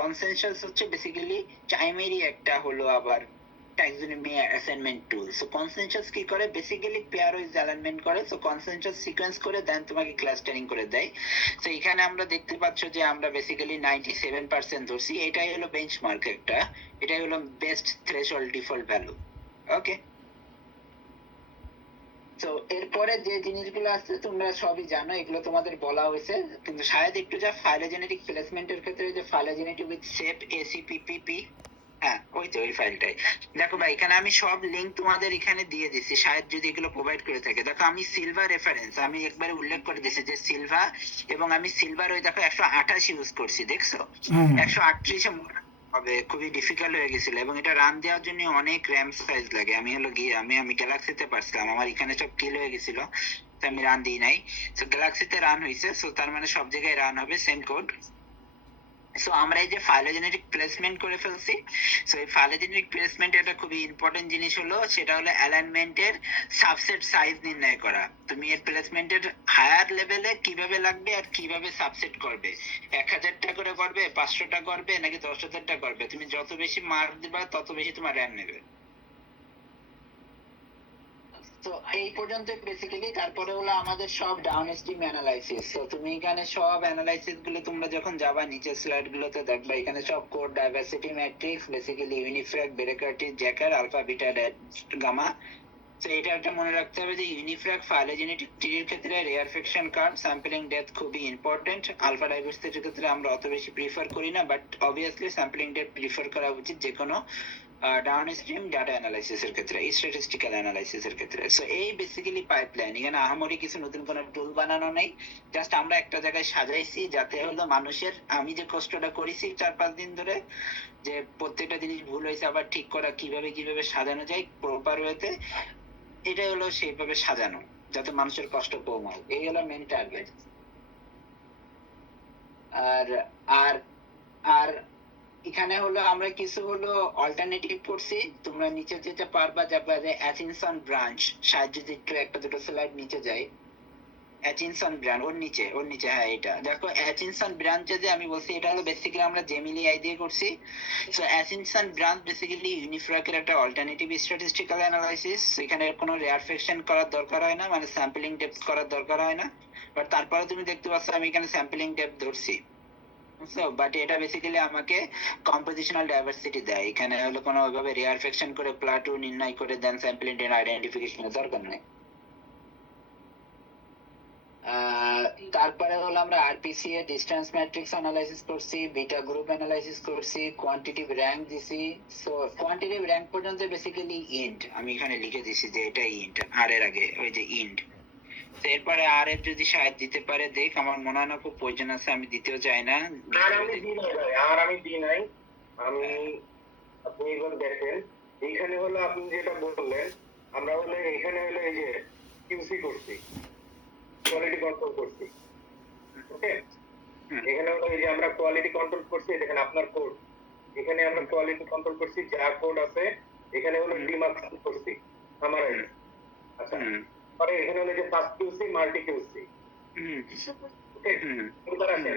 কনসেনসাস হচ্ছে বেসিক্যালি চাইমেরই একটা হলো আবার ট্যাক্সোনমি অ্যাসাইনমেন্ট টুল। সো কনসেনসাস কি করে, বেসিক্যালি পেয়ার ওয়াইজ অ্যালাইনমেন্ট করে। সো কনসেনসাস সিকোয়েন্স করে দেন তোমাকে ক্লাস্টারিং করে দেয়। সো এখানে আমরা দেখতে পাচ্ছ যে আমরা বেসিক্যালি 97% ধরছি। এটাই হলো বেঞ্চমার্ক একটা, এটাই হলো বেস্ট থ্রেশহোল্ড ডিফল্ট ভ্যালু। ওকে, তো এরপরে যে জিনিসগুলো আছে তোমরা সবই জানো, এগুলো তোমাদের বলা হয়েছে। কিন্তু শায়দ একটু যা ফাইলোজেনেটিক প্লেসমেন্টের ক্ষেত্রে যে ফাইলোজেনেটিক উইথ শেপ এসিপিপিপি, হ্যাঁ ওই তো ওই ফাইলটাই। দেখো ভাই এখানে আমি সব লিংক তোমাদের এখানে দিয়ে দিচ্ছি, শায়দ যদি এগুলো প্রোভাইড করে থাকে। দেখো আমি সিলভা রেফারেন্স আমি একবারে উল্লেখ করে দিয়েছি যে সিলভা, এবং আমি সিলভার ওই দেখো 128 ইউজ করছি, দেখছো 138 হবে, খুবই ডিফিকাল্ট হয়ে গেছিল এবং এটা রান দেওয়ার জন্য অনেক র্যাম সাইজ লাগে। আমি হলো গিয়ে আমি গ্যালাক্সিতে পারছিলাম, আমার এখানে সব কিল হয়ে গেছিল, তো আমি রান দিই নাই। তো গ্যালাক্সিতে রান হয়েছে, সো তার মানে সব জায়গায় রান হবে সেম কোড। সো আমরা এই যে ফাইলোজেনেটিক প্লেসমেন্ট করে ফেলছি, সো এই ফাইলোজেনেটিক প্লেসমেন্ট একটা খুবই ইম্পর্টেন্ট জিনিস হলো, সেটা হলো অ্যালাইনমেন্টের সাবসেট সাইজ নির্ণয় করা। তুমি এর প্লেসমেন্টের হায়ার লেভেলে কিভাবে লাগবে আর কিভাবে সাবসেট করবে, 1000টা করে করবে, 500টা করবে, নাকি 10,000টা করবে, তুমি যত বেশি মার্ক দিবা তত বেশি তোমার র্যাঙ্ক নেবে। তো এই পর্যন্ত বেসিক্যালি। তারপরে হলো আমাদের সব ডাউন স্ট্রিম অ্যানালাইসিস। তো তুমি এখানে সব অ্যানালাইসিস গুলো তোমরা যখন যাবা নিচের স্লাইড গুলোতে দেখবা এখানে সব code diversity matrix, basically UniFrac, Bray Curtis, Jaccard, alpha, beta, gamma. তো এটা একটা মনে রাখতে হবে যে ইউনিফ্র্যাক ফাইলোজেনেটিক ট্রির ক্ষেত্রে রেয়ারফেকশন কার্ভ, স্যাম্পলিং ডেপথ খুবই ইম্পর্টেন্ট। আলফা ডাইভার্সিটির ক্ষেত্রে আমরা অত বেশি প্রিফার করি না, but obviously sampling depth prefer করা উচিত যে কোনো ডাউন স্ট্রিম ডাটা অ্যানালাইসিস এর ক্ষেত্রে, স্ট্যাটিস্টিক্যাল অ্যানালাইসিস এর ক্ষেত্রে। সো এই বেসিক্যালি পাইপলাইন। এখানে আহামরি কিছু নতুন কোনো টুল বানানো নেই, জাস্ট আমরা একটা জায়গায় সাজাইছি যাতে হলো মানুষের, আমি যে কষ্টটা করেছি 4-5 দিন ধরে, যে প্রত্যেকটা জিনিস ভুল হয়েছে আবার ঠিক করা, কিভাবে কিভাবে সাজানো যায় প্রপার ওয়েতে, এটা হলো সেইভাবে সাজানো যাতে মানুষের কষ্ট কম হয়। এই হলো মেন টার্গেট। আর আর আর এখানে হলো আমরা কিছু হলো অল্টারনেটিভ করছি, তোমরা নিচে যেতে পারবা, যাবা যে অ্যাচিনসন ব্রাঞ্চ সাহায্যে যে একটু একটা দুটো স্লাইড নিচে যাই, অ্যাচিনসন ব্রাঞ্চ ওর নিচে হ্যাঁ, এটা দেখো অ্যাচিনসন ব্রাঞ্চে যে আমি বলছি এটা হলো বেসিক্যালি আমরা জেমিলি আই দিয়ে করছি। সো অ্যাচিনসন ব্রাঞ্চ বেসিক্যালি ইউনিফ্র্যাকের একটা অল্টারনেটিভ স্ট্যাটিস্টিক্যাল অ্যানালাইসিস। এখানে কোনো রেয়ারফেকশন করার দরকার হয় না, মানে স্যাম্পলিং ডেপথ করার দরকার হয় না। বাট তারপরে তুমি দেখতে পাচ্ছ আমি এখানে স্যাম্পলিং ডেপথ ধরছি। বাট এটা বেসিক্যালি আমাকে কম্পোজিশনাল ডাইভার্সিটি দেয়। এখানে হলো কোনো ওইভাবে রেয়ারফেকশন করে প্লাটু নির্ণয় করে দেন স্যাম্পলিং ডেট আইডেন্টিফিকেশনের দরকার নেই। তারপরে হলো আমরা আরপিসি এর ডিসটেন্স ম্যাট্রিক্স অ্যানালাইসিস করছি, বিটা গ্রুপ অ্যানালাইসিস করছি, কোয়ান্টিটিভ র্যাঙ্ক দিছি। সো কোয়ান্টিটিভ র্যাঙ্ক পর্যন্ত বেসিক্যালি ইন্ট, আমি এখানে লিখে দিছি যে এটা ইন্ট, আর এর আগে ওই যে ইন্ট। এরপরে আর এর যদি সাহায্য দিতে পারে দেখ, আমার মনে হয় না খুব প্রয়োজন আছে, আমি দিতেও চাই না। আর আমি দিই নাই ভাই, আর আমি দিই নাই। আমি, আপনি এবার দেখেন এইখানে হলো আপনি যেটা বললেন, আমরা হলো এখানে হলো এই যে কিউসি করছি, কোয়ালিটি কন্ট্রোল করছি। ওকে, এখানে হলো এই যে আমরা কোয়ালিটি কন্ট্রোল করছি, দেখেন আপনার কোড, এখানে আমরা কোয়ালিটি কন্ট্রোল করছি, যা কোড আছে এখানে হলো ডিমার্কশন করছি, সামারাইজ। আচ্ছা, পরে এখানে হলো যে ফার্স্ট কিউসি, মাল্টি কিউসি। ওকে, এবার আসেন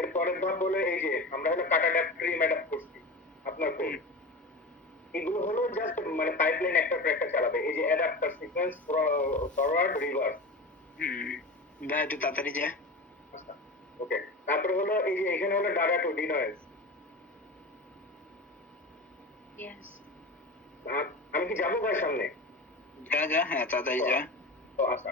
এরপরের ধাপ হলো এই যে আমরা হলো কাটা ড্যাপ ট্রি ম্যাডাপ করছি আপনার কোড। এগুলো হলো জাস্ট মানে পাইপলাইন একটা পর একটা চালাবে। এই যে অ্যাডাপ্টার সিকোয়েন্স, ফরওয়ার্ড, রিভার্স। যা একটু তাড়াতাড়ি যা। আচ্ছা, ওকে, তারপরে হলো এই যে এখানে হলো ডাটা টু ডিনয়েজ। Yes. আমি কি যাবো ভাই সামনে? যা যা, হ্যাঁ তাড়াতাড়ি যা। তো আচ্ছা,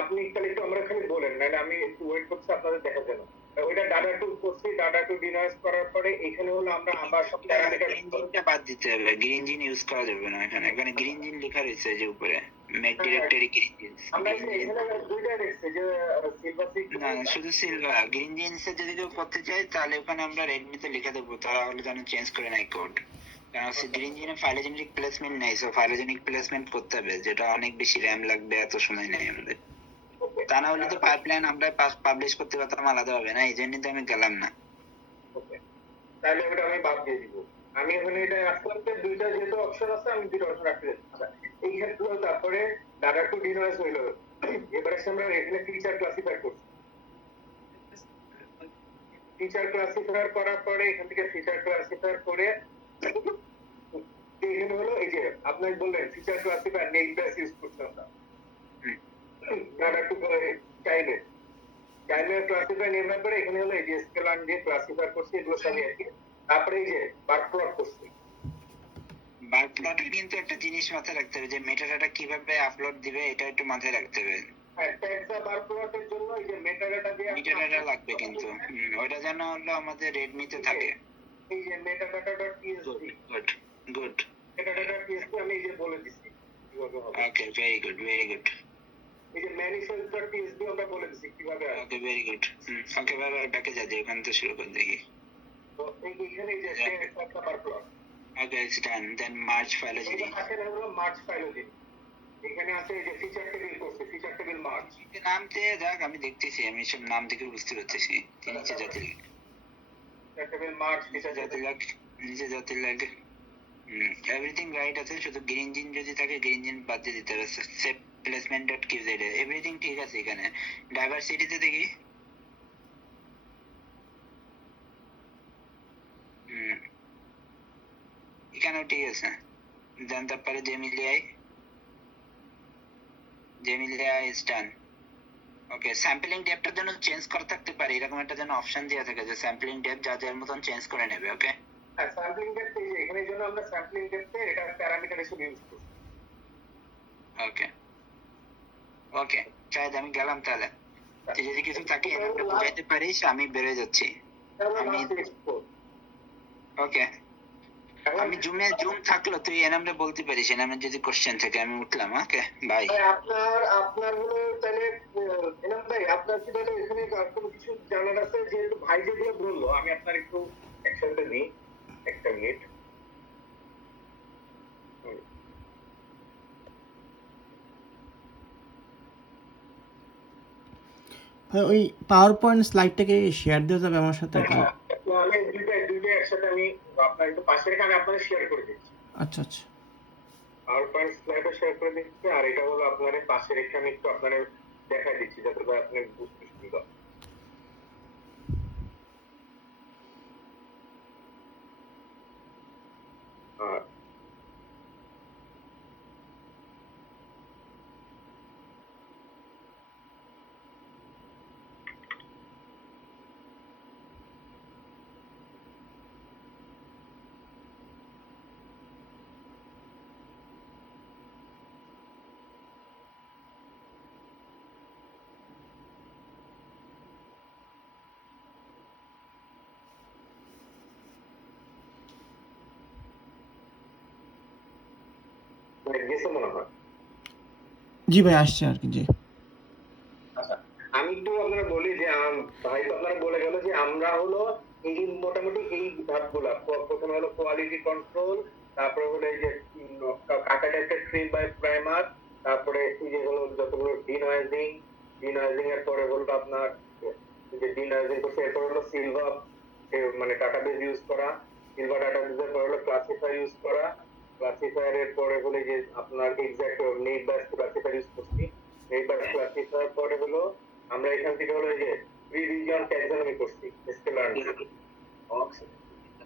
আপনি তাহলে একটু আমরা খালি বলেন, নাহলে আমি একটু ওয়েট করছি আপনাদের দেখার জন্য। ওইটা ডাটা টু করছি, ডাটা টু ডিনয়েজ করার পরে এখানে হলো আমরা আবার সব প্যারামিটার গ্রিন বাদ দিতে হবে, গ্রিন জিন ইউজ করা যাবে না এখানে। এখানে গ্রিন জিন লেখা রয়েছে যে উপরে মেক ডিরেক্টরি গ্রিন জিন। আমরা এখানে দুইটা দেখছি যে সিলভার সিক, না শুধু সিলভার। গ্রিন জিন্স এ যদি কেউ করতে চায় তাহলে ওখানে আমরা রেডমিতে লিখে দেবো, তারা হলে যেন চেঞ্জ করে নেয় কোড। কারণ গ্রিন জিনে ফাইলোজেনিক প্লেসমেন্ট নেই, সো ফাইলোজেনিক প্লেসমেন্ট করতে হবে, যেটা অনেক বেশি র্যাম লাগবে, এত সময় নেই আমাদের। তা না হলে তো পাইপলাইন আমরা পাবলিশ করতে পারতাম আলাদা হবে না, এই জন্যই তো আমি গেলাম না। ওকে, তাহলে ওটা আমি বাদ দিয়ে দিব। আমি এখানে এটা রাখলাম যে দুইটা যেহেতু অপশন আছে আমি দুইটা অপশন রাখতে যাচ্ছি। আচ্ছা, এই ক্ষেত্রে তারপরে ডাটা টু ডিনয়েজ হইলো। এবারে আমরা এখানে ফিচার ক্লাসিফাই করছি। ফিচার ক্লাসিফায়ার করার পরে এখান থেকে ফিচার ক্লাসিফায়ার করে এখানে হলো এই যে আপনাকে বললেন feature classifier name base use করছি আমরা। ডাটা টু চাইলে ক্লাসিফাই নেওয়ার পরে এখানে হলো এই যে স্কেলার দিয়ে ক্লাসিফাই করছি, এগুলো সবই আর কি। তারপরে এই যে বার প্লট করছি। বার প্লটের কিন্তু একটা জিনিস মাথায় রাখতে হবে, যে মেটাডাটা কিভাবে আপলোড দিবে এটা একটু মাথায় রাখতে হবে। হ্যাঁ, ট্যাগস বার প্লটের জন্য এই যে মেটাডাটা দিয়ে মেটাডাটা লাগবে কিন্তু, ওটা যেন হলো আমাদের রেডমিতে থাকে। এই যে metadata.tsv, গুড গুড, metadata.tsv আমি এই যে বলে দিছি কিভাবে হবে। Okay very good very good. এই যে manifest.tsv আমরা বলে দিছি কিভাবে হবে। Okay very good. ওকে বাবা ব্যাকে যা দিয়ে ওখান থেকে শুরু করে দেখি। তো এইখানে এই যে একটা bar plot. Okay it's done, then merge phylogeny. এটা আছে হলো মার্জ ফাইলোজেনি। এখানে আছে এই যে ফিচার টেবিল করছে, ফিচার টেবিল মার্জ। নাম চেয়ে যাক, আমি দেখতেছি, আমি সব নাম দেখে বুঝতে পারতেছি। নিচে যাতে টেবিল মার্কস নিচে যত লাগ এভরিথিং রাইট আছে, শুধু গ্রিন জিন যদি থাকে গ্রিন জিন বাদ দিয়ে দিতে হবে। সেভ প্লেসমেন্ট ডট কিউজেড এভরিথিং ঠিক আছে। এখানে ডাইভার্সিটিতে দেখি এখানেও ঠিক আছে। দেন তারপরে জেমিলিয়াই স্টান। ওকে, স্যাম্পলিং ডেপটার জন্য চেঞ্জ করা থাকতে পারে, এরকম একটা যেন অপশন দেওয়া থাকে যে স্যাম্পলিং ডেপ যা যার মতন চেঞ্জ করে নেবে। ওকে, স্যাম্পলিং ডেপথ এখানে জন্য আমরা স্যাম্পলিং ডেপথে এটা প্যারামিটার হিসেবে ইউজ করছি। ওকে ওকে শাহেদ, আমি গেলাম তাহলে। তুই যদি কিছু থাকে আমাকে বুঝাইতে পারিস, আমি বেরোয় যাচ্ছি। আমি ওকে, আমি জুম থাকলো তুই এনামরে বলতে পারিস, এনামের যদি কোশ্চেন থাকে। আমি উঠলাম। Okay bye. আপনার হলো তাহলে এনাম ভাই, আপনার কি তাহলে এখানে কোনো কিছু জানার আছে? যেহেতু ভাই যেগুলো বললো আমি আপনার একটু একসাথে নিই, একটা মিনিট। ভাই ওই পাওয়ার পয়েন্ট স্লাইডটাকে শেয়ার দেওয়া যাবে আমার সাথে? আমি দুইটা একসাথে আমি আপনার একটু পাশে রেখে আমি আপনাদের শেয়ার করে দিচ্ছি। আচ্ছা আচ্ছা, পাওয়ার পয়েন্ট স্লাইডও শেয়ার করে দিচ্ছি, আর এটা হলো আপনার পাশে রেখে আমি একটু আপনাদের দেখাই দিচ্ছি যাতে করে আপনি বুঝতে সুবিধা। গেছে মনে হয়। জি ভাই আসছে আর কি। জি আচ্ছা, আমি একটু আপনারা বলি যে ভাই তো আপনারা বলে গেল যে আমরা হলো এই মোটামুটি এই ধাপগুলা, প্রথমে হলো কোয়ালিটি কন্ট্রোল, তারপরে হলো এই যে কাটাটাইটেড ট্রি বাই প্রাইমার, তারপরে এই যে হলো যতগুলো ডিনয়েজিং এর পরে হলো আপনার যে ডিনয়েজিং করছে, এরপর হলো সিলভার মানে ডাটাবেস ইউজ করা, সিলভার ডাটাবেসের পরে হলো ক্লাসিফায়ার ইউজ করা, ক্লাসিফায়ার এর পরে হলো যে আপনার এক্সাক্ট নেট বাস ক্লাসিফায়ার ইউজ করছি, নেট বাস ক্লাসিফায়ার পরে হলো আমরা এখান থেকে হলো যে থ্রি রিজিয়ন ট্যাক্সোনমি করছি স্কেলার।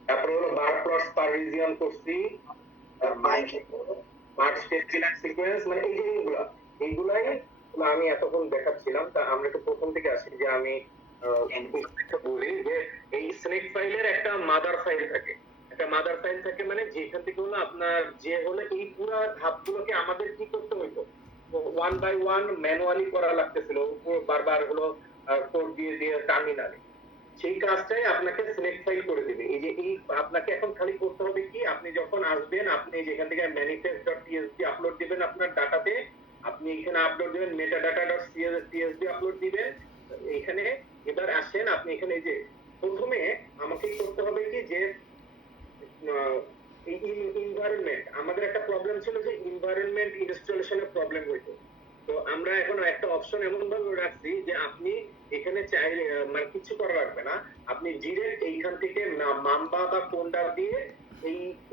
তারপরে হলো বার প্লটস পার রিজিয়ন করছি, মার্চ টেবিল সিকোয়েন্স, মানে এই যে এইগুলাই আমি এতক্ষণ দেখাচ্ছিলাম। তা আমরা একটু প্রথম থেকে আসি যে আমি বলি যে এই স্নেক ফাইলের একটা মাদার ফাইল থাকে, মানে যেখান থেকে হলো আপনার যে হলো এই পুরো ধাপগুলোকে আমাদের কি করতে হইতো, ওয়ান বাই ওয়ান ম্যানুয়ালি করা লাগতেছিল, বারবার হলো কোড দিয়ে দিয়ে টার্মিনালে। সেই কাজটাই আপনাকে সিলেক্ট ফাইল করে দিবে। এই যে এই আপনাকে এখন খালি করতে হবে কি, আপনি যখন আসবেন আপনি যেখান থেকে manifest.tsv আপলোড দিবেন আপনার ডাটাতে, আপনি এখানে আপলোড দিবেন metadata.csv আপলোড দিবেন এখানে। এবার আসেন আপনি এখানে এই যে প্রথমে আমাকে করতে হবে কি যে এনভায়রনমেন্ট, আমাদের একটা প্রবলেম ছিল যে এনভায়রনমেন্ট ইনস্টলেশনের প্রবলেম হইতো। তো আমরা এখন একটা অপশন এমন ভাবে রাখছি যে আপনি এখানে চাইলে মানে কিছু করা লাগবে না, আপনি ডিরেক্ট এইখান থেকে মাম্বা বা কোন্ডা দিয়ে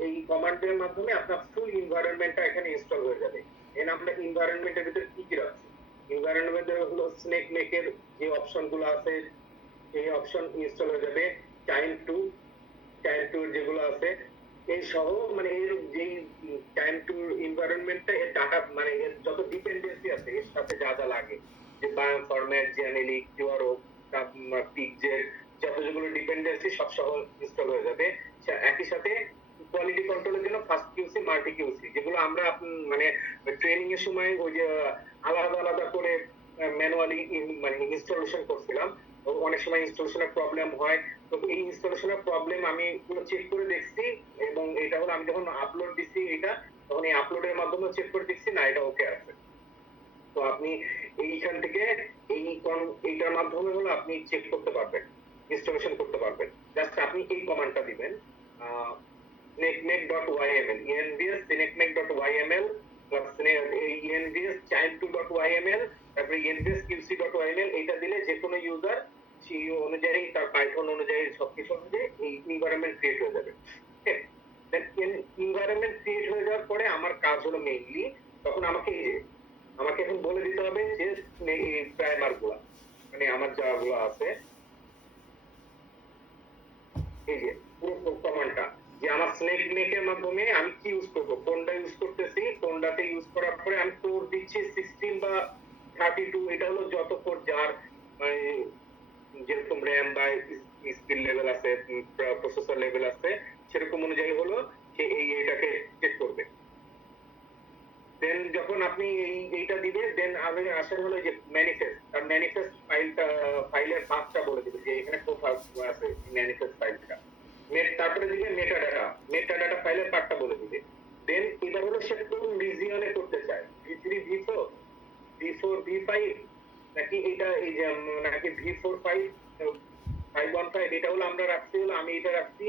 এই কমান্ডের মাধ্যমে আপনার ফুল এনভায়রনমেন্টটা এখানে ইনস্টল হয়ে যাবে। এন আমরা এনভায়রনমেন্টের ভিতরে কি কি রাখছি, এনভায়রনমেন্টে হলো স্নেক মেকের যে অপশনগুলো আছে এই অপশন ইনস্টল হয়ে যাবে, টাইম টু যেগুলো আছে এই সহ, মানে এর যেই টাইম টু এনভায়রনমেন্টটা এর ডাটা মানে এর যত ডিপেন্ডেন্সি আছে এর সাথে যা যা লাগে, যে বায়োম ফরম্যাট, জেনেরিক, কিউআরও, পিকজেড, যত যেগুলো ডিপেন্ডেন্সি সব সহ ইনস্টল হয়ে যাবে। একই সাথে কোয়ালিটি কন্ট্রোলের জন্য ফার্স্ট কিউসি, মাল্টি কিউসি, যেগুলো আমরা মানে ট্রেনিং এর সময় ওই যে আলাদা আলাদা করে ম্যানুয়ালি মানে ইনস্টলেশন করছিলাম, অনেক সময় ইনস্টলেশনের প্রবলেম হয়। তো এই ইনস্টলেশনের প্রবলেম আমি পুরো চেক করে দেখছি, এবং এটা হলো আমি যখন আপলোড দিচ্ছি এটা, তখন এই আপলোডের মাধ্যমে চেক করে দেখছি না এটা ওকে আছে। তো আপনি এইখান থেকে এইটার মাধ্যমে হলো আপনি চেক করতে পারবেন, ইনস্টলেশন করতে পারবেন। জাস্ট আপনি এই কমান্ডটা দিবেন snakemake.yml, envs snakemake.yml envs child2.yml, তারপরে envs qc.yml, এটা দিলে যে কোনো ইউজার সেই অনুযায়ী অনুযায়ী, তার পাইথন অনুযায়ী, সবকিছু অনুযায়ী এই এনভায়রনমেন্ট ক্রিয়েট হয়ে যাবে। দেন এনভায়রনমেন্ট ক্রিয়েট হয়ে যাওয়ার পরে আমার কাজ হলো মেইনলি, তখন আমাকে এখন বলে দিতে হবে যে এই প্রাইমার গুলা, মানে আমার যাগুলো আছে, এই যে পুরো কমান্ডটা, যে আমার স্নেক মেকের মাধ্যমে আমি কি ইউজ করবো, কোনটা ইউজ করতেছি, কোনটাতে ইউজ করার পরে আমি কোর দিচ্ছি 16 বা 32, এটা হলো যত কোর যার মানে যেরকম র্যাম বা স্পিড লেভেল আছে, প্রসেসর লেভেল আছে, সেরকম অনুযায়ী হলো সে এটাকে চেক করবে। দেন যখন আপনি এইটা দিবে, দেন আমি আসা হলো যে ম্যানিফেস্ট, আর ম্যানিফেস্ট ফাইলের পাথটা বলে দিবে যে এখানে কোথাও আছে ম্যানিফেস্ট ফাইলটা। তারপরে দিবে মেটা ডাটা ফাইলের পার্টটা বলে দিবে। দেন এটা হলো সে কোন রিজিয়নে করতে চায়, V3 V4 V4 V5 নাকি এটা এই যে নাকি V4 515, এটা হলো আমরা রাখছি, হলো আমি এটা রাখছি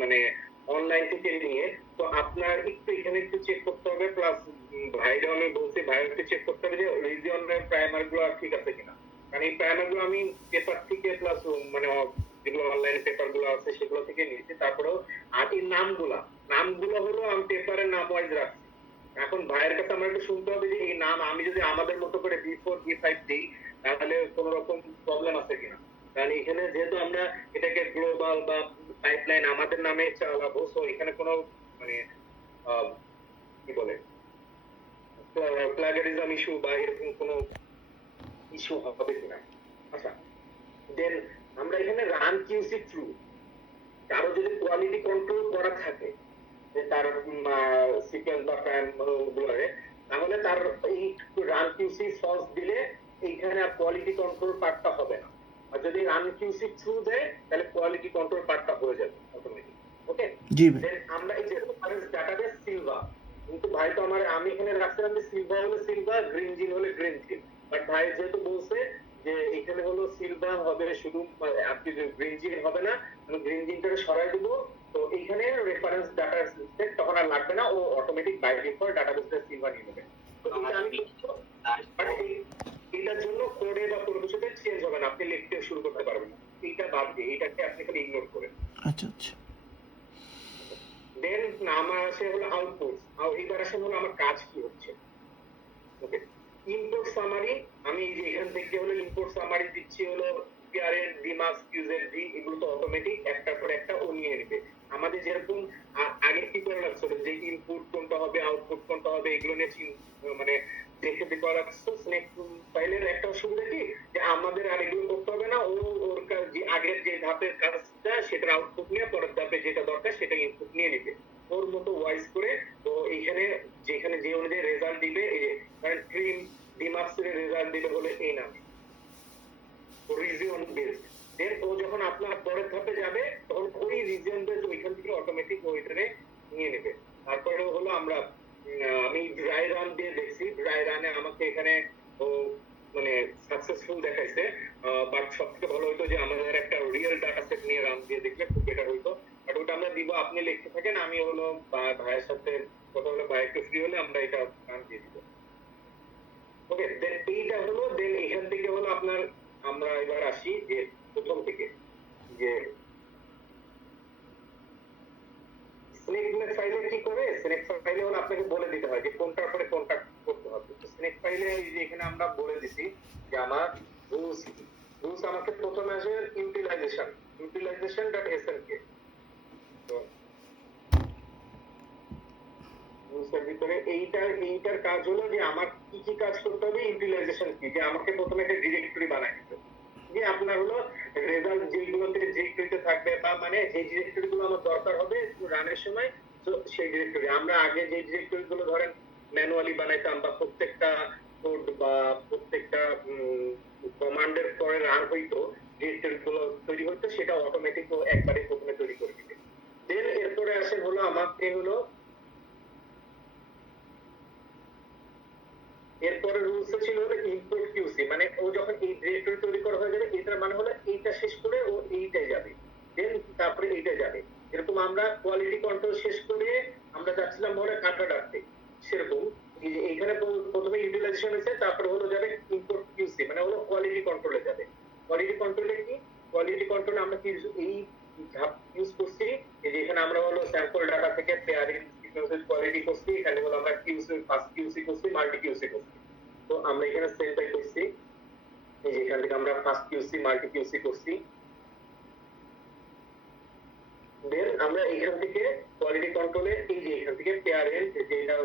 মানে অনলাইন থেকে নিয়ে। তো আপনার একটু এখানে একটু চেক করতে হবে, প্লাস ভাইরা আমি বলছি ভাইকে চেক করতে হবে যে রিজিয়নের প্রাইমার গুলো ঠিক আছে কিনা, কারণ এই প্রাইমার গুলো আমি পেপার থেকে প্লাস মানে যেগুলো অনলাইনে পেপার গুলো আছে সেগুলো থেকে নিয়েছি। তারপরেও আর এই নামগুলো হলো আমি পেপারের নাম ওয়াইজ রাখছি। এখন ভাইয়ের কাছে আমার একটু শুনতে হবে যে এই নাম আমি যদি আমাদের মতো করে B4 B5 দিই তাহলে কোন রকম প্রবলেম আছে কিনা, কারণ এখানে যেহেতু আমরা এটাকে গ্লোবাল বা পাইপলাইন আমাদের নামে চালাবো, সো এখানে কোনো মানে কি বলে প্লাগারিজম ইস্যু বা এরকম কোনো ইস্যু হবে কিনা। আচ্ছা, দেন আমরা এখানে রান কিউসি থ্রু, কারো যদি কোয়ালিটি কন্ট্রোল করা থাকে যে তার সিকোয়েন্স বা প্যান গুলোরে, তাহলে তার এই রান কিউসি ফলস দিলে এইখানে আর কোয়ালিটি কন্ট্রোল পার্টটা হবে না। আর যদি রান কিউসি থ্রু দেয় তাহলে কোয়ালিটি কন্ট্রোল পার্টটা হয়ে যাবে অটোমেটিক। ওকে, জি ভাই। দেন আমরা এই যে রেফারেন্স ডাটাবেস সিলভা, কিন্তু ভাই তো আমি এখানে রাখছিলাম যে সিলভা হলো সিলভা, গ্রিন জিন হলে গ্রিন জিন, বাট ভাই যেহেতু বলছে যে এখানে হলো সিলভা হবে শুধু, আপনি গ্রিন জিন হবে না, আমি গ্রিন জিনটাকে সরাই দেবো। তো এইখানে রেফারেন্স ডাটা সেট তখন আর লাগবে না, ও অটোমেটিক বাই ডিফল্ট ডাটাবেসটা সিলভা নিয়ে নেবে। তো এটা আমি করব, বাট এটার জন্য কোডে বা কোনো কিছুতে চেঞ্জ হবে না, আপনি লিখতে শুরু করতে পারবেন। এইটা বাদ দিয়ে এটাকে আপনি খালি ইগনোর করেন। আচ্ছা আচ্ছা। দেন আমার আসে হলো আউটপুট, এইবার আসে হলো আমার কাজ কি হচ্ছে। ওকে, ইম্পোর্ট সামারি, আমি এই যে এখান থেকে হলো ইম্পোর্ট সামারি দিচ্ছি, হলো পিআরএন ডিমাক্স ইউজার ডি, এগুলো তো অটোমেটিক একটার পর একটা ও নিয়ে নেবে। আমাদের যেরকম আগে কি করে রাখছিল যে ইনপুট কোনটা হবে আউটপুট কোনটা হবে এগুলো নিয়ে মানে দেখে করা রাখছো, স্নেক ফাইলের একটা সুবিধা কি যে আমাদের আর এগুলো করতে হবে না, ওর কাজ যে আগের যে ধাপের কাজটা সেটার আউটপুট নিয়ে পরের ধাপে যেটা দরকার সেটা ইনপুট নিয়ে নিবে ওর মতো ওয়াইজ করে। তো এইখানে যেখানে যে অনুযায়ী রেজাল্ট দিবে, এই যে ট্রিম ডিমাক্সের রেজাল্ট দিবে হলে এই নামে রিজিয়ন বেসড। দেন ও যখন আপনার পরের ধাপে যাবে তখন ওই রিজিয়ন বেসড ওইখান থেকে অটোমেটিক ওইটারে নিয়ে নেবে। তারপরে হলো আমি ড্রাই রান দিয়ে দেখছি, ড্রাই রানে আমাকে এখানে ও মানে সাকসেসফুল দেখাইছে, বাট সবথেকে ভালো হইতো যে আমাদের একটা রিয়েল ডাটা সেট নিয়ে রান দিয়ে দেখলে খুব বেটার হইতো। বাট ওটা আমরা দিব, আপনি লিখতে থাকেন, আমি হলো ভাইয়ের সাথে কথা বলে ভাই একটু ফ্রি হলে আমরা এটা রান দিয়ে দিব। ওকে, দেন এইটা হলো, দেন এখান থেকে হলো আপনার, আমরা এবার আসি যে প্রথম থেকে যে স্নেক ফাইলে কি করে, স্নেক ফাইলে হলো আপনাকে বলে দিতে হয় যে কোনটার পরে কোনটা করতে হবে। স্নেক ফাইলে এই যে এখানে আমরা বলে দিছি যে আমার রুলস আমাকে প্রথমে আসে utilization.snk। তো রুলসের ভিতরে এইটার কাজ হলো যে আমার কি কি কাজ করতে হবে, ইউটিলাইজেশন কি, যে আমাকে প্রথমে একটা ডিরেক্টরি বানাই দিতে যে আপনার হলো রেজাল্ট যেগুলোতে ডিরেক্টরিতে থাকবে বা মানে যে ডিরেক্টরি গুলো আমার দরকার হবে রানের সময়, তো সেই ডিরেক্টরি আমরা আগে যে ডিরেক্টরি গুলো ধরেন ম্যানুয়ালি বানাইতাম বা প্রত্যেকটা কোড বা প্রত্যেকটা কমান্ডের পরে রান হইতো, ডিরেক্টরি গুলো তৈরি হইতো, সেটা অটোমেটিক ও একবারে প্রথমে তৈরি করে দিবে। দেন এরপরে আসে হলো আমাকে হলো এরপরে রুলস ছিল হলো ইম্পোর্ট কিউসি, মানে ও যখন এই ডিরেক্টরি তৈরি করা হয়ে যাবে এটার মানে হলো এইটা শেষ করে ও এইটাই যাবে, দেন তারপরে এইটা যাবে। এরকম আমরা কোয়ালিটি কন্ট্রোল শেষ করে আমরা যাচ্ছিলাম ধরে কাটা ডাকতে, সেরকম এইখানে প্রথমে ইউটিলাইজেশন হয়েছে, তারপরে হলো যাবে ইম্পোর্ট কিউসি, মানে হলো কোয়ালিটি কন্ট্রোলে যাবে। কোয়ালিটি কন্ট্রোলে কি কোয়ালিটি কন্ট্রোলে আমরা কি এই ধাপ ইউজ করছি, এই যে এখানে আমরা হলো স্যাম্পল ডাটা থেকে পেয়ারিং সিকোয়েন্সের কোয়ালিটি করছি, এখানে হলো আমরা কিউসি ফার্স্ট কিউসি করছি, মাল্টি কিউসি করছি। তো আমরা এখানে সেমটাই করছি, এই যে এখান থেকে আমরা ফার্স্ট কিউসি মাল্টি কিউসি করছি। দেন আমরা এখান থেকে কোয়ালিটি কন্ট্রোলে এই যে এখান থেকে পেয়ারেন্ট যেটা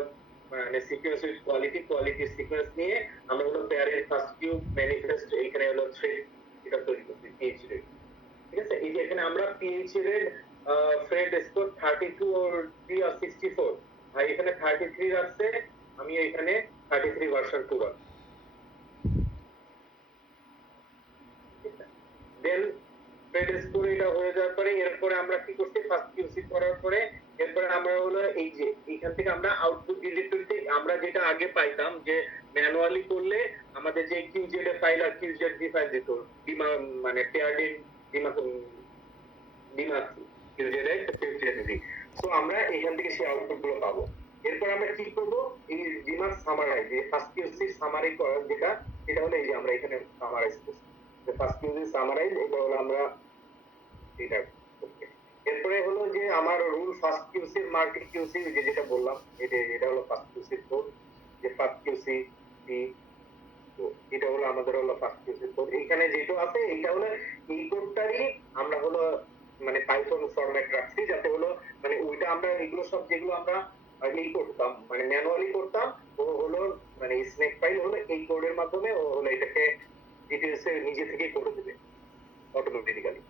মানে sequence with quality quality sequence নিয়ে আমরা হলো পেয়ারেন্ট ফার্স্ট কিউ ম্যানিফেস্ট এখানে হলো থ্রেড এটা তৈরি করছি পিএইচ রেট। ঠিক আছে, এই যে এখানে আমরা pH rate thread score 32 or 3 or 64, ভাই এখানে 33 আছে, আমি এখানে 33 ভার্সন 2 রাখছি। দেন থ্রেড স্কোর এটা হয়ে যাওয়ার পরে এরপরে আমরা কি করছি, ফার্স্ট কিউসি করার পরে এরপরে আমরা হলো এই যে এখান থেকে আমরা আউটপুট ডিরেক্টরিতে আমরা যেটা আগে পাইতাম যে ম্যানুয়ালি করলে আমাদের যে কিউজেড ফাইল আর কিউজেড ভি ফাইল দিত ডিমা মানে পেয়ার্ড ইন ডিমা কিউজেড কিউজেড ভি। সো আমরা এখান থেকে সেই আউটপুট গুলো পাবো। এরপর আমরা কি করব, এই ডিমা সামারাইজ যে ফার্স্ট কিউসি সামারি করা যেটা এটা হলো এই যে আমরা এখানে সামারাইজ করছি, যে ফার্স্ট কিউসি সামারাইজ এটা হলো আমরা এটা। এরপরে হলো যে আমার rule first QC multi QC যেটা বললাম এটা হলো ফার্স্ট কিউসি কোড, যে ফার্স্ট কিউসি তো এটা হলো আমাদের হলো ফার্স্ট কিউসি কোড। এখানে যেটা আছে এটা হলো এই কোডটারই আমরা হলো মানে পাইথন ফরম্যাট রাখছি, যাতে হলো মানে ওইটা আমরা এগুলো সব যেগুলো আমরা এই করতাম মানে ম্যানুয়ালি করতাম, ও হলো মানে স্নেক ফাইল হলো এই কোডের মাধ্যমে ও হলো এটাকে ডিটেইলসে নিজে থেকেই করে দেবে অটোমেটিক্যালি।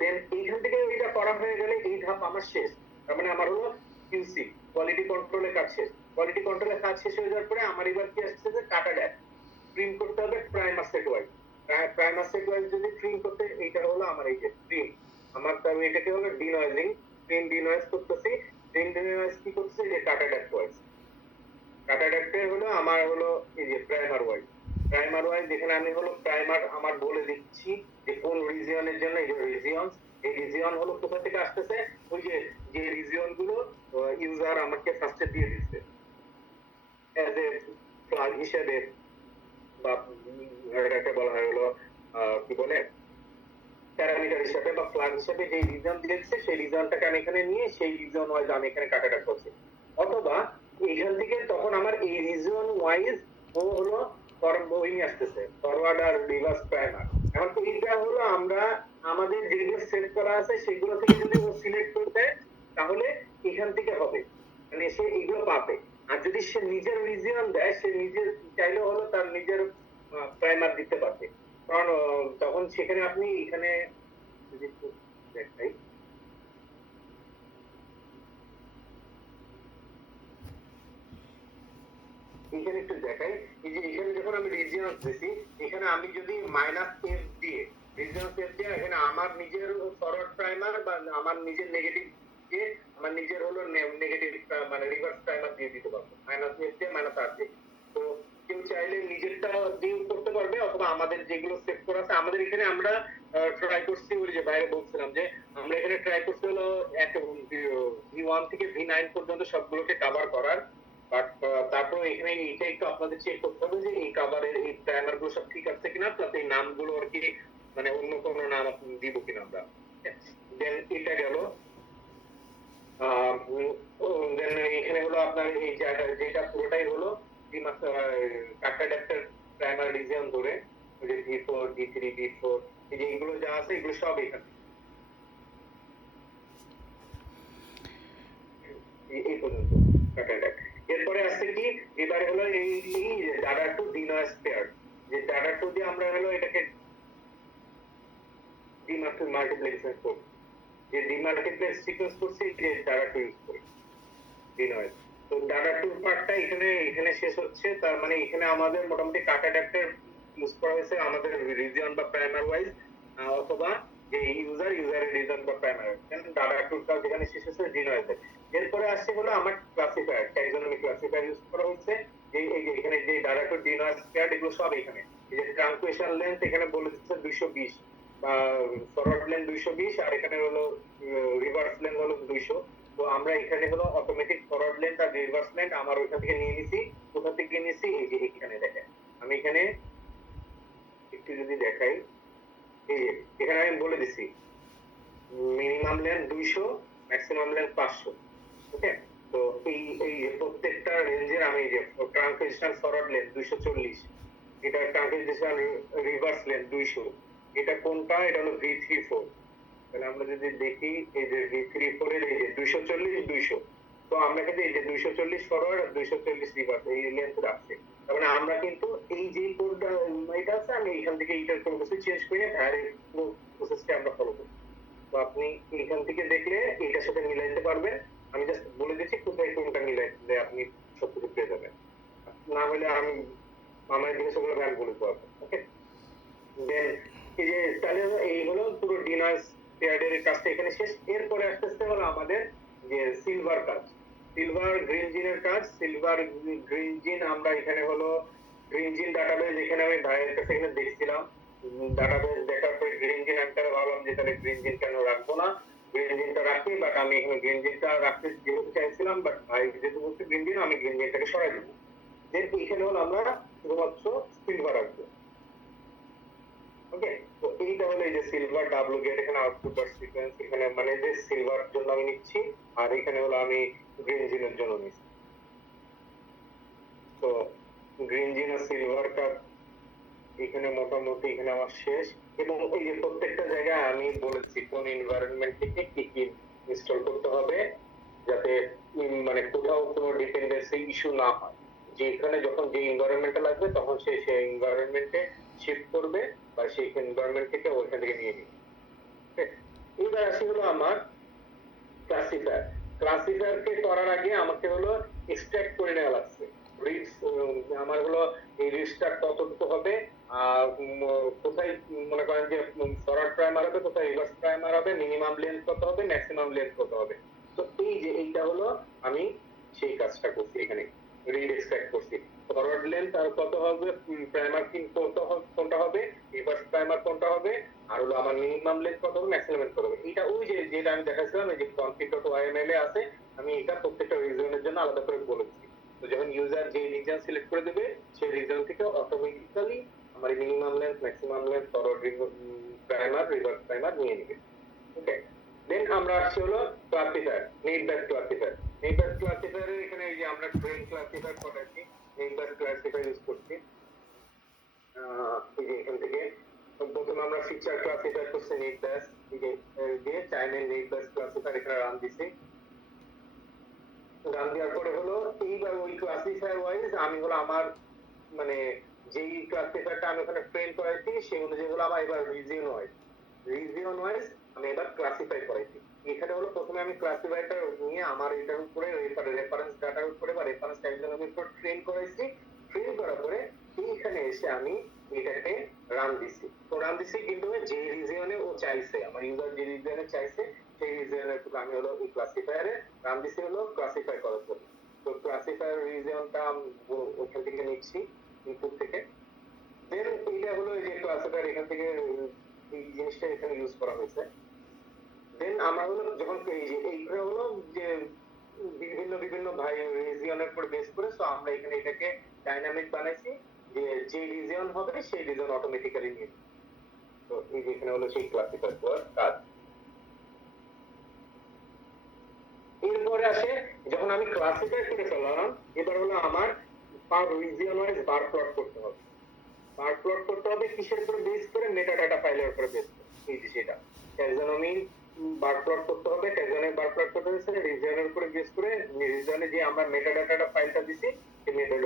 দেন এইখান থেকে এটা করা হয়ে গেলে এই ধাপ আমার শেষ, তার মানে আমার হলো কিউসি কোয়ালিটি কন্ট্রোলের কাজ শেষ। কোয়ালিটি কন্ট্রোলের কাজ শেষ হয়ে যাওয়ার পরে আমার এবার কি আসছে যে কাটা ড্যাশ প্রিন্ট করতে হবে primer set wise. Primer set wise যদি প্রিন্ট করতে এইটা হলো আমার এই যে প্রিন্ট, আমার তো আমি এটাকে হলো ডিনয়েজিং প্রিন্ট ডিনয়েজ করতেছি। প্রিন্ট ডিনয়েজ কি করতেছি যে কাটা ড্যাশ ওয়াইজ, কাটা ড্যাশে হলো আমার হলো এই যে প্রাইমার ওয়াইজ। প্রাইমার ওয়াইজ যেখানে আমি হলো প্রাইমার আমার বলে দিচ্ছি যে কোন রিজিয়নের জন্য, এই যে রিজিয়নস, এই রিজিয়ন হলো কোথা থেকে আসতেছে, ওই যে যে রিজিয়ন গুলো ইউজার আমাকে ফার্স্টে দিয়ে দিচ্ছে এজ এ ফ্ল্যাগ হিসেবে, বা এটাকে বলা হয় হলো কি বলে প্যারামিটার হিসেবে বা ফ্ল্যাগ হিসেবে যে রিজন দিয়েছে সেই রিজনটাকে আমি এখানে নিয়ে সেই রিজন ওয়াইজ আমি এখানে কাটাটা করছি। অথবা এখান থেকে তখন আমার এই রিজন ওয়াইজ ও হলো ওই আসতেছে ফরওয়ার্ড আর রিভার্স প্রাইমার। এখন তো এইটা হলো আমরা আমাদের যেগুলো সেট করা আছে সেগুলো থেকে যদি ও সিলেক্ট করে দেয় তাহলে এখান থেকে হবে, মানে সে এগুলো পাবে। আর যদি সে নিজের রিজিয়ন দেয় সে নিজের চাইলে হলো তার নিজের প্রাইমার দিতে পারবে, কারণ তখন সেখানে আপনি এখানে যদি দেখাই এখানে একটু দেখাই, এই যে এখানে যখন আমি রিজিয়ন দিছি এখানে আমি যদি -f দিয়ে রিজিয়ন সেট দিয়ে এখানে আমার নিজের ফরওয়ার্ড প্রাইমার বা আমার নিজের নেগেটিভ দিয়ে আমার নিজের হলো নেগেটিভ মানে রিভার্স প্রাইমার দিয়ে দিতে পারবো -f দিয়ে -r দিয়ে। তো কেউ চাইলে নিজেরটা দিয়ে করতে পারবে, অথবা আমাদের যেগুলো সেট করা আছে আমাদের এখানে আমরা ট্রাই করছি ওই যে বাইরে বলছিলাম যে আমরা এখানে ট্রাই করছি হলো V1 থেকে V9 পর্যন্ত সবগুলোকে কভার করার, বাট তারপর এখানে এটা একটু আপনাদের চেক করতে হবে যে এই কভারের এই প্রাইমার গুলো সব ঠিক আছে কিনা, প্লাস এই নামগুলো আর কি মানে অন্য কোনো নাম দিব কিনা আমরা। দেন এটা গেল, দেন এখানে হলো আপনার এই যেটা পুরোটাই হলো কাটা ড্যাপটার প্রাইমার রিজিয়ন ধরে ওই যে V4 V3 V4 এই যে এগুলো যা আছে এগুলো সব এখানে এই পর্যন্ত কাটা ড্যাপ। এরপরে আসছে কি এবারে হলো এই ডাটা টু ডিনয়েজ পেয়ার, যে ডাটা টু দিয়ে আমরা হলো এটাকে ডিমাল্টিপ্লেক্স করব, যে ডিমাল্টিপ্লেক্স সিকোয়েন্স করছি যে ডাটা টু ইউজ করি ডিনয়েজ। তো ডাটা টু পার্টটা এখানে শেষ হচ্ছে, তার মানে এখানে আমাদের মোটামুটি কাটা ড্যাপটার ইউজ করা হয়েছে আমাদের রিজিয়ন বা প্রাইমার ওয়াইজ, অথবা যে ইউজারের রিজন বা প্রাইমার ডাটা টুটা যেখানে শেষ হচ্ছে ডিনয়েজ। এরপরে আসছে হলো আমার ক্লাসিফায়ার ট্যাক্সোনমি ক্লাসিফায়ার ইউজ করা হচ্ছে, যে এই যে এখানে যে ডাটা টু ডিনয়েজ পেয়ার এগুলো সব এখানে, এই যে ট্রানকুয়েশন লেন্থ এখানে বলে দিচ্ছে 220 বা ফরওয়ার্ড লেন্থ 220 আর এখানে হলো রিভার্স লেন্থ হলো 200। তো আমরা এখানে হলো অটোমেটিক ফরওয়ার্ড লেন্থ আর রিভার্স লেন্থ আমার ওইখান থেকে নিয়ে নিছি। কোথা থেকে নিয়েছি এই যে এখানে দেখেন আমি এখানে একটু যদি দেখাই এই যে এখানে আমি বলে দিছি মিনিমাম লেন্থ 200, ম্যাক্সিমাম লেন্থ 500। ওকে, তো এই যে প্রত্যেকটা রেঞ্জের আমি যে ট্রানজিশন ফরওয়ার্ড লেন্থ 240, এটা ট্রানজিশন রিভার্স লেন্থ 200, এটা কোনটা? এটা হলো V34। তাহলে আমরা যদি দেখি এই যে V34 এর এই যে 240 200, তো আমরা কিন্তু এই যে 240 ফরওয়ার্ড আর 240 রিভার্স এই লেন্থ রাখছি। তার মানে আমরা কিন্তু এই যে কোডটা এটা আছে, আমি এখান থেকে এইটার কোনো কিছু চেঞ্জ করে ডাইরেক্ট প্রসেসটা আমরা ফলো করি। তো আপনি এখান থেকে দেখলে এটার সাথে মিলাইতে পারবেন। আমি জাস্ট বলে দিচ্ছি কোথায় কোনটা মিলাইলে আপনি সবকিছু পেয়ে যাবেন, না হলে আমি আমার জিনিসগুলো ব্যান বলে পারবো। ওকে, দেন এই যে তাহলে এই হলো পুরো ডিনার্স পেয়ারের কাজটা এখানে শেষ। এরপরে আস্তে আস্তে হলো আমাদের যে সিলভার কাজ, সিলভার গ্রিন জিনের কাজ। সিলভার গ্রিন জিন আমরা এখানে হলো গ্রিন জিন ডাটাবেজ, এখানে আমি ভাইয়ের কাছে এখানে দেখছিলাম ডাটাবেজ দেখার পরে গ্রিন জিন আমি তাহলে ভাবলাম যে তাহলে গ্রিন জিন কেন রাখবো না, গ্রিন জিনটা রাখি। বাট আমি এখানে গ্রিন জিনটা রাখতে যেহেতু চাইছিলাম, বাট ভাই যেহেতু বলছে গ্রিন জিন, আমি গ্রিন জিনটাকে সরাই দেবো। দেন এখানে হলো আমরা শুধুমাত্র সিলভার রাখবো। ওকে, তো এইটা হলো এই যে সিলভার ডাব্লু গেট, এখানে আউটপুট ডট সিকোয়েন্স, এখানে মানে যে সিলভার জন্য আমি নিচ্ছি, আর এখানে হলো আমি গ্রিন জিনের জন্য নিচ্ছি। তো গ্রিন জিন আর সিলভার কাপ এখানে মোটামুটি এখানে আমার শেষ। এবং এই যে প্রত্যেকটা জায়গায় আমি বলেছি কোন এনভায়রনমেন্ট থেকে কি কি ইনস্টল করতে হবে, যাতে মানে কোথাও কোনো ডিপেন্ডেন্সি ইস্যু না হয়, যে এখানে যখন যে এনভায়রনমেন্টটা লাগবে তখন সে সেই এনভায়রনমেন্টে শিফট করবে বা সেই এনভায়রনমেন্ট থেকে ওইখান থেকে নিয়ে নিবে। এবার আসি হলো আমার ক্লাসিফায়ার। ক্লাসিফায়ারকে করার আগে আমাকে হলো এক্সট্রাক্ট করে নেওয়া লাগছে। রিডস আমার হলো এই রিডসটা কতটুকু হবে, আর কোথায় মনে করেন যে ফরওয়ার্ড প্রাইমার হবে, কোথায় রিভার্স প্রাইমার হবে, মিনিমাম লেন্থ কত হবে, ম্যাক্সিমাম লেন্থ কত হবে। তো এই যে এইটা হলো আমি সেই কাজটা করছি, এখানে রিড এক্সট্রাক্ট করছি। ফরওয়ার্ড লেন্থ আর কত হবে, প্রাইমার কোনটা হবে, রিভার্স প্রাইমার কোনটা হবে, আর হলো আমার মিনিমাম লেন্থ কত হবে, ম্যাক্সিমাম লেন্থ কত হবে। এটা ওই যে যেটা আমি দেখাচ্ছিলাম এই যে config.yml এ আছে, আমি এটা প্রত্যেকটা রিজনের জন্য আলাদা করে বলেছি। তো যখন ইউজার যে রিজন সিলেক্ট করে দেবে, সেই রিজন থেকে অটোমেটিক্যালি আমার minimum length, maximum length, forward primer, reverse primer নিয়ে নেবে। ওকে, দেন আমরা আসছি হলো classifier, naive Bayes classifier. Naive Bayes ক্লাসিফায়ারে এখানে এই যে আমরা ট্রেন ক্লাসিফায়ার করাচ্ছি, নেট বেস ক্লাসিফায়ার ইউজ করছি। এই যে এখান থেকে প্রথমে আমরা ফিচার ক্লাসিফাই করছি নেট বেস, দিয়ে চাইনের নেট বেস ক্লাসিফায়ার এখানে রান দিছি। রান দেওয়ার পরে হলো এইবার ওই ক্লাসিফায়ার ওয়াইজ আমি হলো আমার মানে যেই ক্লাসিফায়ারটা আমি ওখানে ট্রেন করাইছি সেই অনুযায়ী হলো আমার এবার রিজিয়ন ওয়াইজ আমি এবার ক্লাসিফাই করাইছি। এখানে হলো প্রথমে আমি ক্লাসিফায়ারটা নিয়ে আমার এটার উপরে রেফারেন্স ডাটার উপরে বা রেফারেন্স ট্যাক্সোনমির উপর ট্রেন করাইছি। ট্রেন করার পরে এইখানে এসে আমি এটাকে রান দিছি। তো রান দিছি কিন্তু যে রিজিয়নে ও চাইছে, আমার ইউজার যে রিজিয়নে চাইছে সেই রিজিয়নের উপর আমি হলো এই ক্লাসিফায়ারে রান দিছি হলো ক্লাসিফাই করার জন্য। তো ক্লাসিফায়ার রিজিয়নটা ওখান থেকে নিচ্ছি ইনপুট থেকে। দেন এইটা হলো এই যে ক্লাসিফায়ার, এখান থেকে এই জিনিসটা এখানে ইউজ করা হয়েছে। দেন আমরা হলো যখন এই যে এইখানে হলো যে বিভিন্ন বিভিন্ন রিজিয়নের উপর বেস করে, সো আমরা এখানে এটাকে ডাইনামিক বানাইছি যে যে রিজিয়ন হবে সেই রিজিয়ন অটোমেটিক্যালি নিয়ে। তো এই যে এখানে হলো সেই ক্লাসিফায়ার করার কাজ। এরপরে আসে যখন আমি ক্লাসিফাই করে ফেললাম, এবার হলো আমার পার রিজিয়ন ওয়াইজ বার প্লট করতে হবে। বার প্লট করতে হবে কিসের উপর বেস করে, মেটা ডাটা ফাইলের উপর বেস করে। এই যে সেটা ট্যাক্সোনমি বার প্লট করতে হবে, ট্যাক্সোনমি বার প্লট করতে হবে রিজিয়নের উপরে বেস করে। রিজিয়নে যে আমরা মেটা ডাটা ফাইলটা দিছি সেই মেটা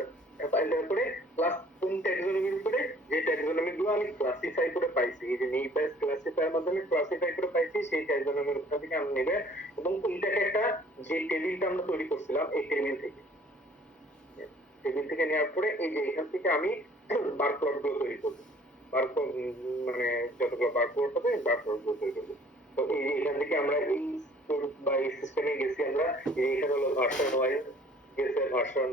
ফাইলটার উপরে প্লাস কোন ট্যাক্সোনমির উপরে, যে ট্যাক্সোনমি গুলো আমি ক্লাসিফাই করে পাইছি, এই যে নেই বেস ক্লাসিফায়ার মাধ্যমে ক্লাসিফাই করে পাইছি সেই ট্যাক্সোনমির উপর থেকে আমি নেবে। এবং এইটাকে একটা যে টেবিলটা আমরা তৈরি করছিলাম এই টেবিল থেকে নেওয়ার পরে এই যে এখান থেকে আমি বার প্লট গুলো তৈরি করবো। বার মানে যতগুলো বার প্লট হবে বার প্লট গুলো তৈরি করবো। তো এই যে এখান থেকে আমরা এই বা এই সিস্টেমে গেছি, আমরা এখানে হলো ভার্সন ওয়াইজ গেছে ভার্সন,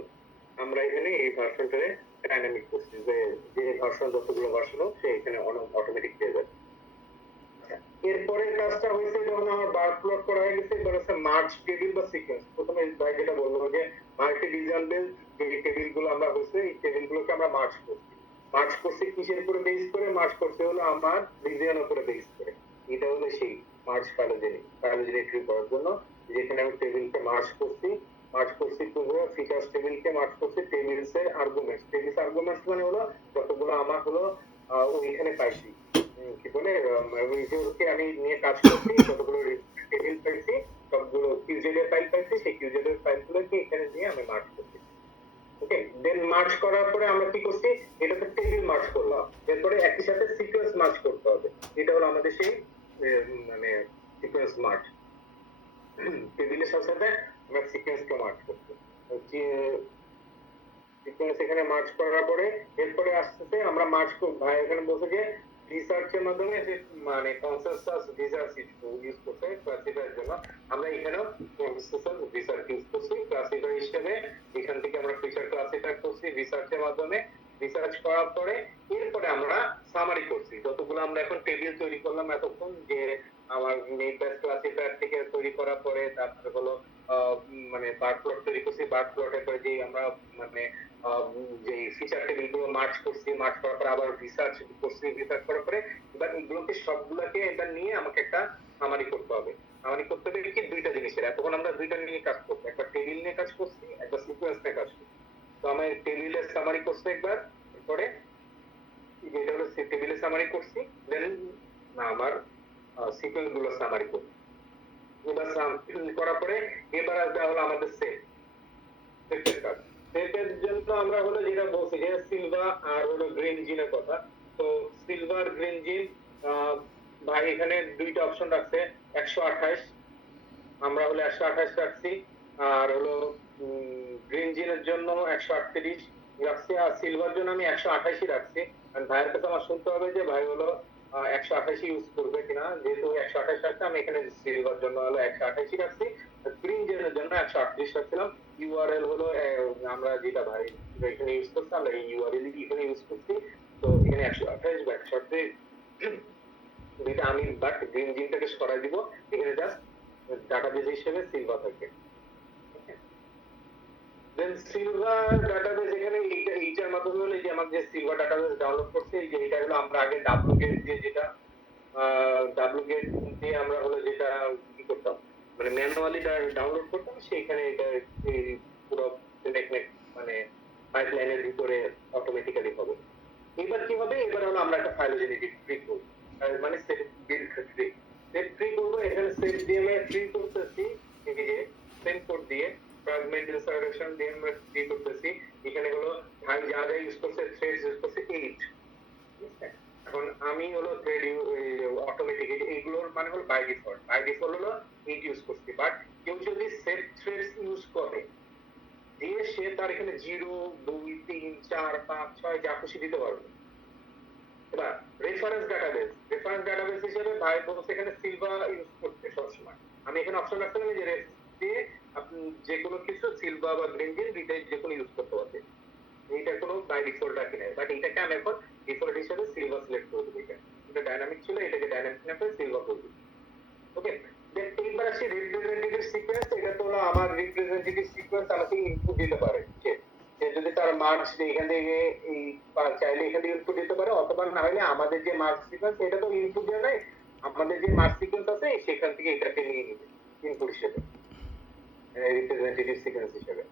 আমরা এখানে এই ভার্সনটারে ডাইনামিক করছি যে ভার্সন যতগুলো ভার্সন হোক সে এখানে অটোমেটিক পেয়ে যাবে। এরপরে কাজটা হয়েছে যখন আমার বার প্লট করা হয়ে গেছে, এবার হচ্ছে মার্জ টেবিল বা সিকোয়েন্স। প্রথমে ভাই যেটা বলবো যে মাল্টি রিজিয়ন বেস যে টেবিল গুলো আমরা হয়েছে এই টেবিল গুলোকে আমরা মার্জ করছি। মার্চ করছি কিসের উপরে বেস করে? মার্চ করছে হলো আমার রিজিয়ন উপরে বেস করে। এটা হলো সেই মার্চ ফাইলোজেনিক ট্রি করার জন্য, যেখানে আমি টেবিলকে মার্চ করছি পুরো ফিচার্স টেবিলকে মার্চ করছি টেবিলস এর আর্গুমেন্টস মানে হলো যতগুলো আমার হলো ওইখানে পাইছি, কি বলে রিজিওকে আমি নিয়ে কাজ করছি, যতগুলো টেবিল পাইছি সবগুলো কিউজেড এর ফাইল পাইছি, সেই কিউজেড এর ফাইলগুলোকে এখানে দিয়ে আমি মার্চ করছি। ওকে, দেন মার্চ করার পরে আমরা কি করছি, এটাতে টেবিল মার্চ করলাম, এরপরে একই সাথে সিকোয়েন্স মার্চ করতে হবে। এটা হলো আমাদের সেই মানে সিকোয়েন্স মার্চ, টেবিলের সাথে সাথে আমরা সিকোয়েন্সকে মার্চ করছি। সিকোয়েন্স এখানে মার্চ করার পরে এরপরে আসতেছে আমরা মার্চ করব, ভাই এখানে বলছে যে রিসার্চের মাধ্যমে যে মানে কনসেনসাস রিসার্চ ইউজ করতে ক্লাসিফায়ার জন্য, আমরা এখানেও কনসেনসাস রিসার্চ ইউজ করছি ক্লাসিফায়ার হিসেবে। এখান থেকে আমরা ফিচার ক্লাসিফাই করছি রিসার্চের মাধ্যমে। রিসার্চ করার পরে এরপরে আমরা সামারি করছি, যতগুলো আমরা এখন টেবিল তৈরি করলাম এতক্ষণ, যে আমার নেট বেস ক্লাসিফায়ার থেকে তৈরি করার পরে তারপরে হলো মানে বার প্লট তৈরি করছি, বার প্লটের পরে যে আমরা মানে যে ফিচার টেবিলগুলো মার্চ করছি, মার্চ করার পরে আবার রিসার্চ করছি, রিসার্চ করার পরে এবার এগুলোকে সবগুলোকে এটা নিয়ে আমাকে একটা সামারি করতে হবে। সামারি করতে হবে কি দুইটা জিনিসের, এতক্ষণ আমরা দুইটা নিয়ে কাজ করছি, একটা টেবিল নিয়ে কাজ করছি, একটা সিকোয়েন্স নিয়ে কাজ করছি। তো আমি টেবিলের সামারি করছি একবার, এরপরে যেটা হলো টেবিলের সামারি করছি, দেন আমার সিকোয়েন্স গুলো সামারি করছি। এবার করার পরে এবার আসবে হলো আমাদের সেটের কাজ। সেটের জন্য আমরা হলো যেটা বলছি যে সিলভার আর হলো গ্রিন জিনের কথা। তো সিলভার গ্রিন জিন ভাই এখানে দুইটা অপশন রাখছে, 128 আমরা হলো 128 রাখছি, আর হলো গ্রিন জিনের জন্য 138 রাখছি, আর সিলভার জন্য আমি 128ই রাখছি। আর ভাইয়ের কাছে আমার শুনতে হবে যে ভাই হলো 128 ইউজ করবে কিনা, যেহেতু 128 রাখছে আমি এখানে সিলভার জন্য হলো 128ই রাখছি, গ্রিন জেনের জন্য 138 রাখছিলাম। ইউআরএল হলো আমরা যেটা ভাই এখানে ইউজ করছি, আমরা এই ইউআরএল এখানে ইউজ করছি। তো এখানে 128 বা 138 যেটা আমি বাট গ্রিন জিনটাকে সরাই দিব, এখানে জাস্ট ডাটাবেস হিসেবে সিলভার থাকবে। দেন সিলভার ডাটাবেস এখানে এইটার মাধ্যমে হলো যে আমার যে সিলভার ডাটাবেস ডাউনলোড করছি, যে এটা হলো আমরা আগে wget দিয়ে যেটা wget দিয়ে আমরা হলো যেটা কি করতাম মানে ম্যানুয়ালি ডাউনলোড করতাম, সেইখানে এটা পুরো মানে পাইপলাইনের ভিতরে অটোমেটিক্যালি হবে। এবার কি হবে, এবার হলো আমরা একটা ফাইলোজেনেটিক ট্রি করব, মানে set build tree. Set tree করব, এখানে সেট দিয়ে আমরা ট্রি করতেছি, এই যে সেম কোড দিয়ে ফ্র্যাগমেন্ট ইনসার্টেশন দিয়ে আমরা ট্রি করতেছি। এখানে হলো ভাই যা যা ইউজ করছে, থ্রেডস ইউজ করছে 8। এখন আমি হলো থ্রেড অটোমেটিক এইগুলোর মানে হলো বাই ডিফল্ট হলো 8 ইউজ করছি, বাট কেউ যদি সেট থ্রেডস ইউজ করে দিয়ে সে তার এখানে 0 2 3 4 5 6 যা খুশি দিতে পারবে। এবার রেফারেন্স ডাটাবেস হিসেবে ভাই বলছে এখানে সিলভা ইউজ করতে সবসময়। আমি এখানে অপশন রাখছিলাম যে রেফ দিয়ে আপনি যে কোনো কিছু সিলভা বা গ্রিন জিন দুইটাই যে কোনো ইউজ করতে পারবে, এইটা কোনো বাই ডিফল্ট রাখি নাই, বাট এটাকে আমি এখন ডিফল্ট হিসেবে সিলভা সিলেক্ট করে দেবো। এটা ডাইনামিক ছিল, এটাকে ডাইনামিক না করে সিলভা করে দিই। ওকে, দেন এইবার আসি রিপ্রেজেন্টেটিভ সিকোয়েন্স। এটা তো হলো আমার রিপ্রেজেন্টেটিভ সিকোয়েন্স আমাকে ইনপুট দিতে পারে, যে যদি তার মার্কস এখান থেকে এই চাইলে এখান থেকে ইনপুট দিতে পারে, অথবা না হলে আমাদের যে মার্কস সিকোয়েন্স এটা তো ইনপুট দেওয়া নাই, আমাদের যে মার্কস সিকোয়েন্স আছে সেখান থেকে এটাকে নিয়ে নিবে ইনপুট হিসেবে, রিপ্রেজেন্টেটিভ সিকোয়েন্স হিসেবে।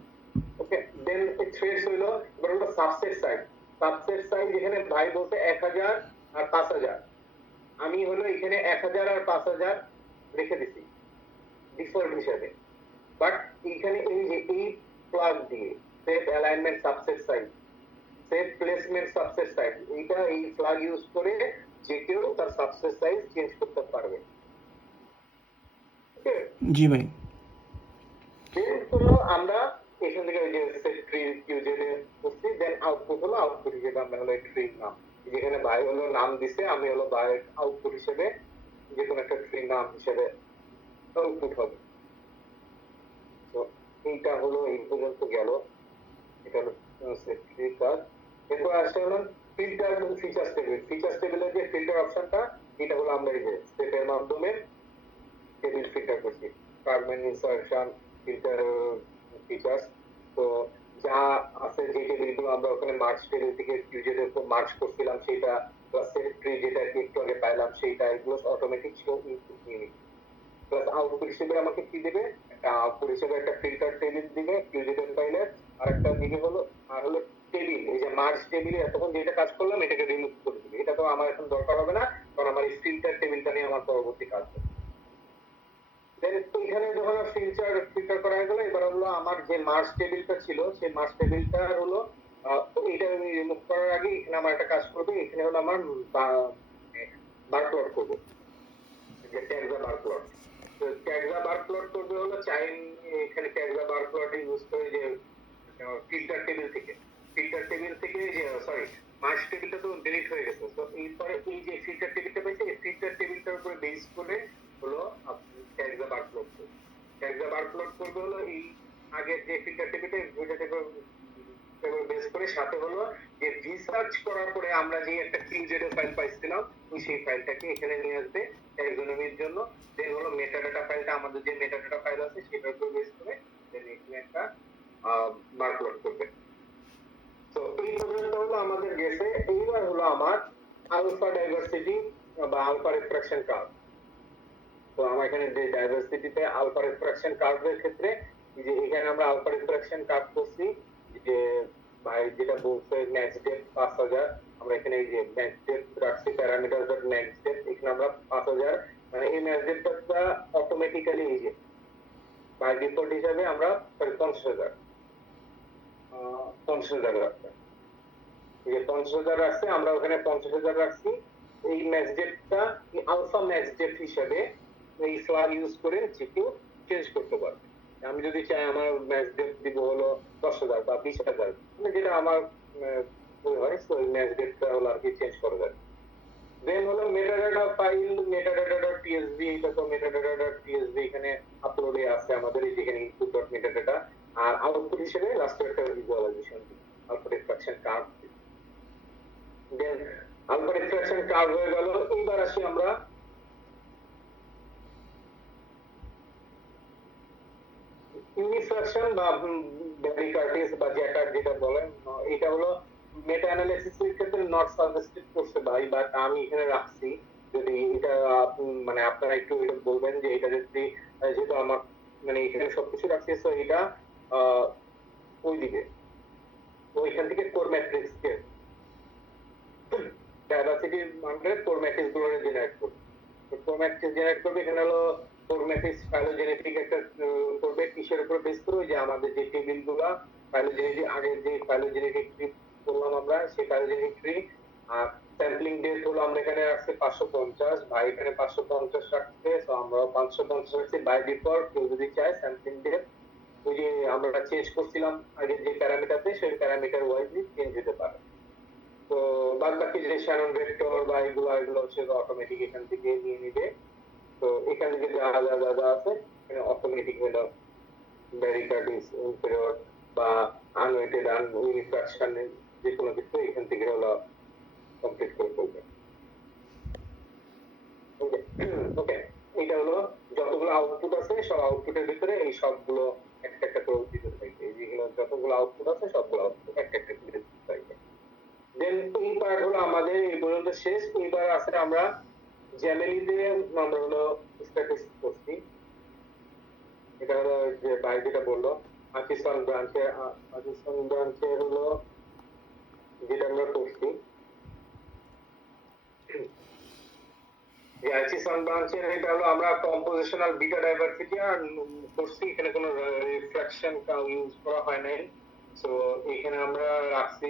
ওকে, দেন থ্রেডস হইলো, এবার হলো সাবসেট সাইজ এখানে ভাই বলতে 1000 আর 5000, আমি হলো এখানে 1000 আর 5000 রেখে দিছি ডিফল্ট হিসেবে, বাট এখানে এই যে এই প্লাগ দিয়ে set alignment subset size, set placement subset size, এইটা এই প্লাগ ইউজ করে যে কেউ তার সাবসেট সাইজ চেঞ্জ করতে পারবে। ওকে জি ভাই। দেন হলো আমরা এখান থেকে ওই যে সেট ট্রি কিউজেড এ করছি, দেন আউটপুট হলো আউটপুট হিসেবে আমরা হলো ট্রি নাম, যেখানে ভাই হলো নাম দিছে, আমি হলো ভাই আউটপুট হিসেবে যে কোনো একটা ট্রি নাম হিসেবে আউটপুট হবে। তো এইটা হলো এই পর্যন্ত গেল, এটা হলো সেট ট্রি কাজ। এরপর আসছে হলো ফিল্টার এবং ফিচার্স টেবিলের যে ফিল্টার অপশনটা, এটা হলো আমরা এই যে সেটের মাধ্যমে টেবিল ফিল্টার করছি, ফ্র্যাগমেন্ট ইনসার্শন ফিল্টার ফিচার্স। তো যা আছে যে টেবিলগুলো আমরা ওখানে মার্চ টেবিল থেকে কিউজেড এর উপর মার্চ করছিলাম সেটা প্লাস সেট ট্রি যেটা একটু আগে পাইলাম সেটা এগুলো অটোমেটিক শো ইনপুট নিয়ে নিচ্ছে প্লাস আউটপুট হিসেবে আমাকে কি দিবে একটা আউটপুট হিসেবে একটা ফিল্টার টেবিল দিবে কিউজেড এর ফাইলের আর একটা দিবে হলো আর হলো টেবিল এই যে মার্চ টেবিলে এতক্ষণ যেটা কাজ করলাম এটাকে রিমুভ করে দিবে এটা তো আমার এখন দরকার হবে না কারণ আমার এই ফিল্টার টেবিলটা নিয়ে আমার পরবর্তী কাজ হবে দেন এখানে যখন ফিল্টার করা হয়ে গেল এবার হলো আমার যে মার্চ টেবিলটা ছিল সেই মার্চ টেবিলটা হলো এটা আমি রিমুভ করার আগে এখানে আমার একটা কাজ করবে এখানে হলো আমার বার প্লট করবো যে ট্যাগা বার প্লট তো ট্যাগা বার প্লট করবে হলো চাইন এখানে ট্যাগা বার প্লট ইউজ করে যে ফিল্টার টেবিল থেকে যে সরি মার্চ টেবিলটা তো ডিলিট হয়ে গেছে তো এরপরে এই যে ফিল্টার টেবিলটা পাইছে এই ফিল্টার টেবিলটার উপরে বেস করে হলো আপনি ট্যাগা বার প্লট করবেন ট্যাগা বার প্লট করবে হলো এই আগের যে ফিল্টার টেবিলটা এবার বেস করে সাথে হলো যে রিসার্চ করার পরে আমরা যে একটা কিউজেড ফাইল পাইছিলাম ওই সেই ফাইলটাকে এখানে নিয়ে আসবে ট্যাক্সোনমির জন্য দেন হলো মেটাডাটা ফাইলটা আমাদের যে মেটাডাটা ফাইল আছে সেটার উপর বেস করে দেন এখানে একটা বার প্লট করবে তো এই পর্যন্ত হলো আমাদের গেছে এইবার হলো আমার আলফা ডাইভার্সিটি বা আলফা রিফ্রাকশন কার্ভ তো আমার এখানে যে ডাইভার্সিটিতে আলফা রিফ্রাকশন কার্ভের ক্ষেত্রে যে এখানে আমরা আলফা রিফ্রাকশন কার্ভ করছি যে ভাই যেটা বলছে ম্যাক্স ডেপথ 5000 আমরা এখানে এই যে ম্যাক্স ডেপথ রাখছি প্যারামিটার ডট ম্যাক্স ডেপথ এখানে আমরা 5000 মানে এই ম্যাক্স ডেপথটা অটোমেটিক্যালি এই যে বাই ডিফল্ট হিসাবে আমরা 50000 রাখছি এই যে 50000 রাখছি আমরা ওখানে 50000 রাখছি এই ম্যাক্স ডেপথটা আলফা ম্যাক্স ডেপথ হিসাবে এই ফ্ল্যাগ ইউজ করে যে কেউ চেঞ্জ করতে পারবে আমি যদি চাই আমার ম্যাচ ডেট দিব হলো 10,000 বা 20,000 মানে যেটা আমার হয় তো ম্যাচ ডেটটা হলো আর কি চেঞ্জ করা যায় দেন হলো মেটাডাটা ফাইল metadata.tsv এটা তো metadata.tsv এখানে আপলোডে আছে আমাদের এই যেখানে input.metadata আর আউটপুট হিসেবে লাস্টে একটা ভিজুয়ালাইজেশন আউটপুট এক্সট্রাকশন কার্ভ দেন আউটপুট এক্সট্রাকশন কার্ভ হয়ে গেল এইবার আসি আমরা ইউনিফ্রাকশন বা ব্যারিকার্টিস বা জ্যাটার যেটা বলেন এটা হলো মেটা অ্যানালিসিস এর ক্ষেত্রে নট সাজেস্টেড করছে ভাই বাট আমি এখানে রাখছি যদি এটা মানে আপনারা একটু এটা বলবেন যে এটা যদি যেহেতু আমার মানে এখানে সবকিছু রাখছি তো এটা ওই দিকে ওইখান থেকে কোর ম্যাট্রিক্স কে ডাইভার্সিটি মানে কোর ম্যাট্রিক্স গুলো জেনারেট করবে তো কোর ম্যাট্রিক্স জেনারেট করবে এখানে হলো কোর ম্যাট্রিক্স ফাইলোজেনেটিক একটা করবে কিসের উপর বেস করে যে আমাদের যে টেবিলগুলো ফাইলোজেনেটিক আগের যে ফাইলোজেনেটিক ট্রি করলাম আমরা সেই ফাইলোজেনেটিক ট্রি আর স্যাম্পলিং ডেট হলো আমরা এখানে রাখছি 550 ভাই এখানে 550 রাখছে তো আমরা 550 রাখছি বাই ডিফল্ট কেউ যদি চায় স্যাম্পলিং ডেট ওই যে আমরা চেঞ্জ করছিলাম আগে যে প্যারামিটারতে সেই প্যারামিটার ওয়াইজলি চেঞ্জ হতে পারে তো বাদ বাকি যে শ্যানন ভেক্টর বা এগুলো হচ্ছে অটোমেটিক এখান থেকে নিয়ে নিবে তো এখানে যে যা আছে এখানে অটোমেটিক হলো ব্যারিকার্ডিস ইনফেরিয়র বা আনওয়েটেড ইউনিফ্রাকশন যে কোনো কিছু এখান থেকে হলো কমপ্লিট করে ফেলবে ওকে এটা হলো যতগুলো আউটপুট আছে সব আউটপুটের ভিতরে এই সবগুলো একটা একটা করে দিতে থাকবে যেগুলো যতগুলো আউটপুট আছে সবগুলো আউটপুট একটা একটা করে দিতে থাকবে দেন এই পার্ট হলো আমাদের এই পর্যন্ত শেষ এবার আছে আমরা জ্যামিলিতে আমরা হলো স্ট্যাটিস্টিক্স করছি এটা হলো যে ভাই যেটা বললো আর্টিসান ব্রাঞ্চের হলো যেটা আমরা করছি যে আর্টিসান ব্রাঞ্চের এটা হলো আমরা কম্পোজিশনাল বিটা ডাইভার্সিটি আর করছি এখানে কোনো রিফ্রাকশন ইউজ করা হয় নাই তো এখানে আমরা রাখছি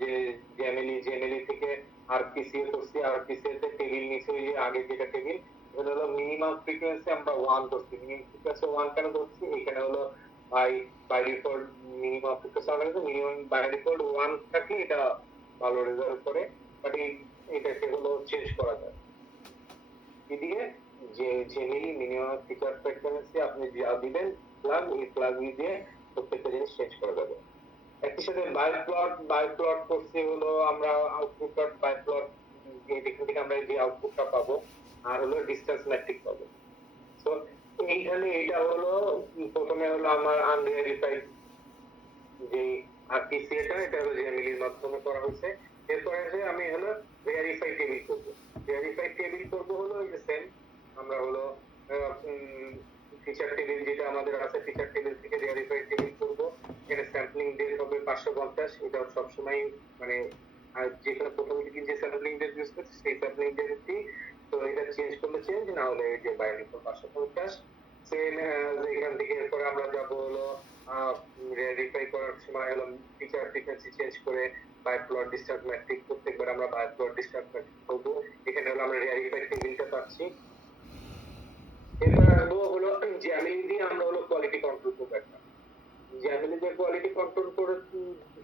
যে জেমিলি থেকে আরপিসি করছি আরপিসি তে টেবিল নিচে ওই আগে যেটা টেবিল এটা হলো মিনিমাম ফ্রিকোয়েন্সি আমরা 1 করছি মিনিমাম ফ্রিকোয়েন্সি 1 কেন করছি এখানে হলো বাই ডিফল্ট মিনিমাম ফ্রিকোয়েন্সি আমরা কিন্তু মিনিমাম বাই ডিফল্ট 1 থাকলে এটা ভালো রেজাল্ট করে বাট এটাকে হলো চেঞ্জ করা যায় এদিকে যে জেমিলি মিনিমাম ফিচার ফ্রিকোয়েন্সি আপনি যা দিবেন এই প্লাগ দিয়ে প্রত্যেকটা জিনিস চেঞ্জ করা যাবে একই সাথে বাই প্লট করছি হলো আমরা আউটপুট ডট বাই প্লট এখান থেকে আমরা যে আউটপুটটা পাবো আর হলো ডিসটেন্স ম্যাট্রিক পাবো তো এইখানে এটা হলো প্রথমে হলো আমার আনভেরিফাইড যে আরপিসিএটা এটা হলো জেমিলির মাধ্যমে করা হয়েছে। এরপরে যে আমি হলো ভেরিফাই টেবিল করব। ভেরিফাই টেবিল করব হলো এই যে সেম আমরা হলো ফিচার টেবিল যেটা আমাদের আছে ফিচার টেবিল থেকে ভেরিফাই টেবিল করব। এখানে স্যাম্পলিং ডেট হবে 550, এটা সবসময় মানে আর যেখানে প্রথম দিকে যে স্যাম্পলিং ডেট ইউজ করছি সেই স্যাম্পলিং ডেটটি, তো এটা চেঞ্জ করলে চেঞ্জ, না হলে এই যে বাই ডিফল্ট 550 সেম। এখান থেকে এরপরে আমরা যাব হলো ভেরিফাই করার সময় হলো ফিচার ফ্রিকোয়েন্সি চেঞ্জ করে বাই প্লট ডিসটেন্স ম্যাট্রিক প্রত্যেকবার আমরা বাই প্লট ডিসটেন্স ম্যাট্রিক করব। এখানে হলো আমরা ভেরিফাই টেবিলটা পাচ্ছি। এরপর আসবো হলো জ্যামিলি দিয়ে আমরা হলো কোয়ালিটি কন্ট্রোল করব। একটা জ্যামিলি দিয়ে কোয়ালিটি কন্ট্রোল করার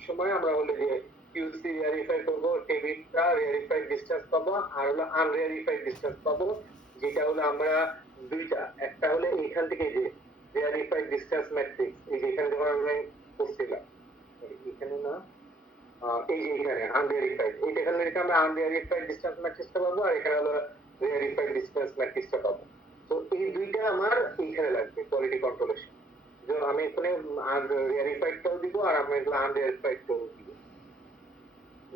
সময় আমরা হলো যে কিউসি ভেরিফাই করব, টেবিলটা ভেরিফাইড ডিসটেন্স পাবো আর হলো আনভেরিফাইড ডিসটেন্স পাবো, যেটা হলো আমরা দুইটা, একটা হলো এইখান থেকে যে ভেরিফাইড ডিসটেন্স ম্যাট্রিক্স, এই যে এখানে যখন আমরা করছিলাম এখানে না, এই যে এখানে আনভেরিফাইড, এইটা এখানে রেখে আমরা আনভেরিফাইড ডিসটেন্স ম্যাট্রিক্সটা পাবো আর এখানে হলো ভেরিফাইড ডিসটেন্স ম্যাট্রিক্সটা পাবো। তো এই দুইটা আমার এইখানে লাগবে কোয়ালিটি কন্ট্রোলের। আমি এখানে ভেরিফাইডটাও দিব আর আমি এগুলো আনভেরিফাইডটাও দিব।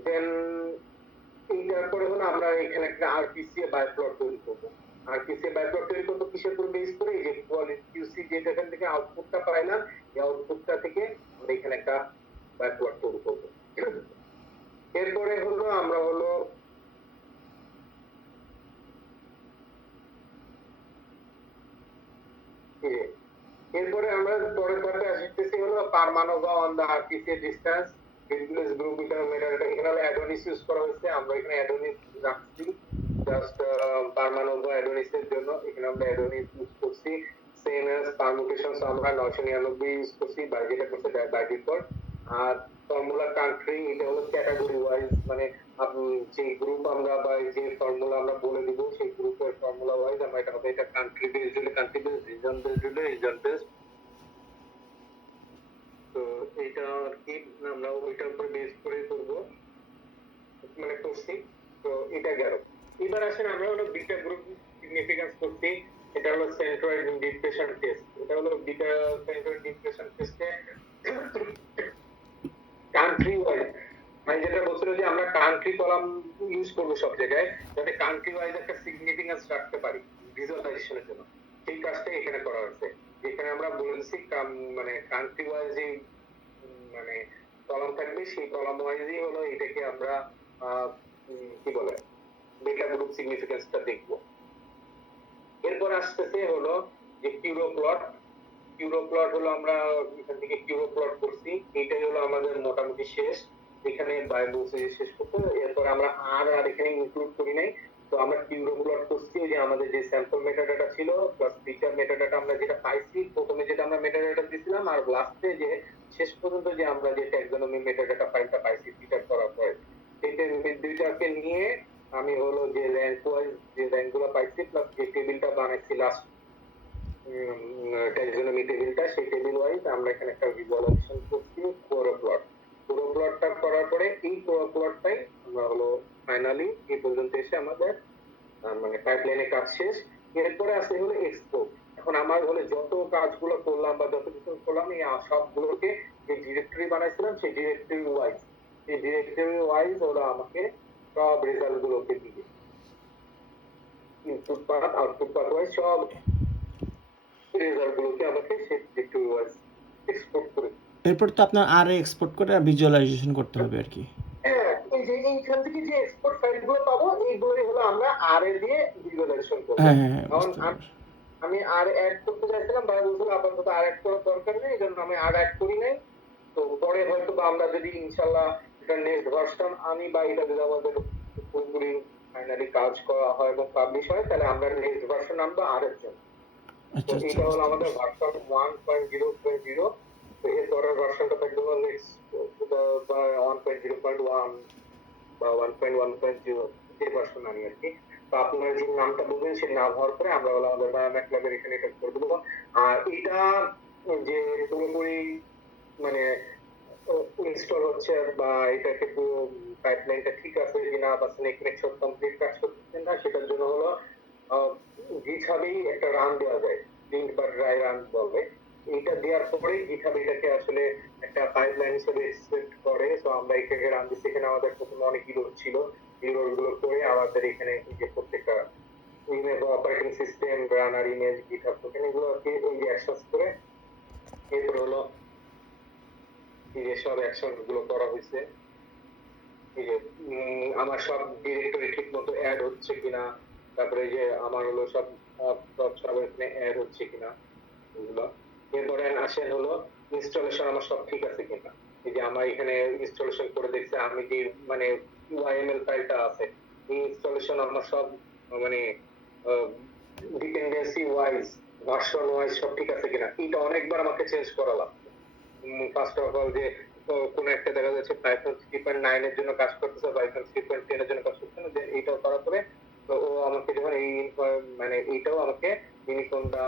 দেন এইটার পরে হলো আমরা এখানে একটা আরপিসি বাই প্লট তৈরি করব। আরপিসি বাই প্লট তৈরি করব কিসের উপর বেস করে, এই যে কোয়ালিটি কিউসি যেটা এখান থেকে আউটপুটটা পাইলাম, এই আউটপুটটা থেকে আমরা এখানে একটা বাই প্লট তৈরি করব। এরপরে হলো আমরা হলো এরপরে আমরা পরের পার্টে আসতেছি হলো PERMANOVA on the RPC distance replace group বিটার মেটাডাটা। এখানে হলো অ্যাডোনিস ইউজ করা হয়েছে, আমরা এখানে অ্যাডোনিস রাখছি জাস্ট পারমানোভা অ্যাডোনিসের জন্য। এখানে আমরা অ্যাডোনিস ইউজ করছি। সেম অ্যাজ পারমুটেশনস আমরা 999 ইউজ করছি বাই যেটা করছে বাই ডিফল্ট। আর ফর্মুলা কান্ট্রি এটা হলো ক্যাটাগরি ওয়াইজ, মানে যে গ্রুপ আমরা বা যে ফর্মুলা আমরা বলে দিব সেই গ্রুপের ফর্মুলা ওয়াইজ আমরা এটা হবে, এটা কান্ট্রি বেসড হলে কান্ট্রি বেসড, রিজন বেসড হলে রিজন বেসড। তো এটা আর কি আমরা ওইটার উপর বেস করে করব, মানে করছি। তো এটা গেল। এবার আসেন আমরা হলো বিটা গ্রুপ সিগনিফিকেন্স করছি। এটা হলো সেন্ট্রয়েড ডিপ্রেশন টেস্ট। এটা হলো বিটা সেন্ট্রয়েড ডিপ্রেশন টেস্টে কান্ট্রি ওয়াইজ, মানে যেটা বলছিল যে আমরা কান্ট্রি কলাম ইউজ করব সব জায়গায়, যাতে কান্ট্রি ওয়াইজ একটা সিগনিফিকেন্স রাখতে পারি ভিজুয়ালাইজেশনের জন্য। সেই কাজটা এখানে করা হয়েছে, যেখানে আমরা বলেছি মানে কান্ট্রি ওয়াইজ মানে কলাম থাকবে, সেই কলাম ওয়াইজই হলো এটাকে আমরা কি বলে ডেটা গ্রুপ সিগনিফিকেন্সটা দেখব। এরপর আসতেছে হলো যে কিউরো প্লট। কিউরো প্লট হলো আমরা এখান থেকে কিউরো প্লট করছি, এটাই হলো আমাদের মোটামুটি শেষ। এখানে বাইবল শেষ করতে, এরপর আমরা আর এখানে ইনক্লুড করি নাই। তো আমরা কিউরো প্লট করছি যে আমাদের যে স্যাম্পল মেটাডাটা ছিল প্লাস ফিচার মেটাডাটা আমরা যেটা পাইছি, প্রথমে যেটা আমরা মেটাডাটা দিয়েছিলাম আর লাস্টে যে শেষ পর্যন্ত যে আমরা যে ট্যাক্সোনমি মেটাডাটা ফাইলটা পাইছি ফিচার করার পরে, সেইটা দুইটাকে নিয়ে আমি হলো যে র্যাঙ্ক ওয়াইজ যে র্যাঙ্কগুলো পাইছি প্লাস যে টেবিলটা বানাইছি লাস্ট ট্যাক্সোনমি টেবিলটা, সেই টেবিল ওয়াইজ আমরা এখানে একটা ভিজুয়ালাইজেশন করছি কোরো প্লট। কোরো প্লটটা করার পরে এই কোরো প্লটটাই আমরা হলো ফাইনালি এই পর্যন্ত এসে আমাদের মানে পাইপলাইনে কাজ শেষ। এরপরে আছে হলো এক্সপোর্ট। এখন আমার হলো যত কাজগুলো করলাম বা যত কিছু করলাম এই সবগুলোকে যে ডিরেক্টরি বানাইছিলাম সেই ডিরেক্টরি ওয়াইজ ওরা আমাকে সব রেজাল্ট গুলোকে দিবে, input path output path wise সব রেজাল্ট গুলোকে আমাকে সেই ডিরেক্টরি ওয়াইজ এক্সপোর্ট করে। এরপর তো আপনার আর এক্সপোর্ট করে ভিজুয়ালাইজেশন করতে হবে আর কি। হ্যাঁ, এই যে এইখান থেকে যে এক্সপোর্ট ফাইলগুলো পাবো এইগুলোই হলো আমরা আর এ দিয়ে ভিজুয়ালাইজেশন করব। হ্যাঁ হ্যাঁ হ্যাঁ, বুঝতে পারছি। আমি আর অ্যাড করতে চাইছিলাম, ভাই বলছিল আপাতত আর অ্যাড করার দরকার নেই, এই জন্য আমি আর অ্যাড করি নাই। তো পরে হয়তো বা আমরা যদি ইনশাল্লাহ এটা নেক্সট ভার্সন আনি বা এটা যদি আমাদের পুরোপুরি ফাইনালি কাজ করা হয় এবং পাবলিশ হয়, তাহলে আমরা নেক্সট ভার্সন আনবো আর এর জন্য। আচ্ছা আচ্ছা, এটা হলো আমাদের ভার্সন 1.0.0। তো এর পরের ভার্সনটা থাকবে নেক্সট 1.0.1 বা 1.1.0 যে ভার্সন আনি আর কি। তো আপনারা যে নামটা বলবেন সেই নাম হওয়ার পরে আমরা হলো আমাদের ম্যাটল্যাবের এখানে এটা করে দেবো। আর এটা যে পুরোপুরি মানে ইনস্টল হচ্ছে বা এটাকে পুরো পাইপলাইনটা ঠিক আছে কিনা বা স্নেক সব কমপ্লিট কাজ করতেছে না, সেটার জন্য হলো গিটহাবেই একটা রান দেওয়া যায়, লিঙ্ক বা ড্রাই রান বলবে। এইটা দেওয়ার পরে GitHub এটাকে আসলে একটা পাইপলাইন হিসেবে এক্সপেক্ট করে। তো আমরা এটাকে রান দিচ্ছি। এখানে আমাদের প্রথমে অনেক ইরোর ছিল, ইরোর গুলো করে আমাদের এখানে যে প্রত্যেকটা ইমেজ অপারেটিং সিস্টেম রানার ইমেজ GitHub টোকেন এগুলোকে এই অ্যাকশনস করে এরপর হলো এই যে সব অ্যাকশন গুলো করা হয়েছে। এই যে আমার সব ডিরেক্টরি ঠিক মতো অ্যাড হচ্ছে কিনা, তারপরে যে আমার হলো সব সব এখানে অ্যাড হচ্ছে কিনা এগুলো। এরপরে আসেন হলো ইনস্টলেশন আমার সব ঠিক আছে কিনা। এই যে আমার এখানে ইনস্টলেশন করে দেখছে আমি যে মানে YML ফাইলটা আছে এই ইনস্টলেশন আমার সব মানে ডিপেন্ডেন্সি ওয়াইজ ভার্সন ওয়াইজ সব ঠিক আছে কিনা এটা অনেকবার আমাকে চেঞ্জ করা লাগছে। ফার্স্ট অফ অল যে কোন একটা দেখা যাচ্ছে পাইথন 3.9 এর জন্য কাজ করতেছে, পাইথন 3.10 এর জন্য কাজ করতেছে না, যে এইটাও করার পরে তো ও আমাকে যখন এই মানে এইটাও আমাকে ইউনিকোনটা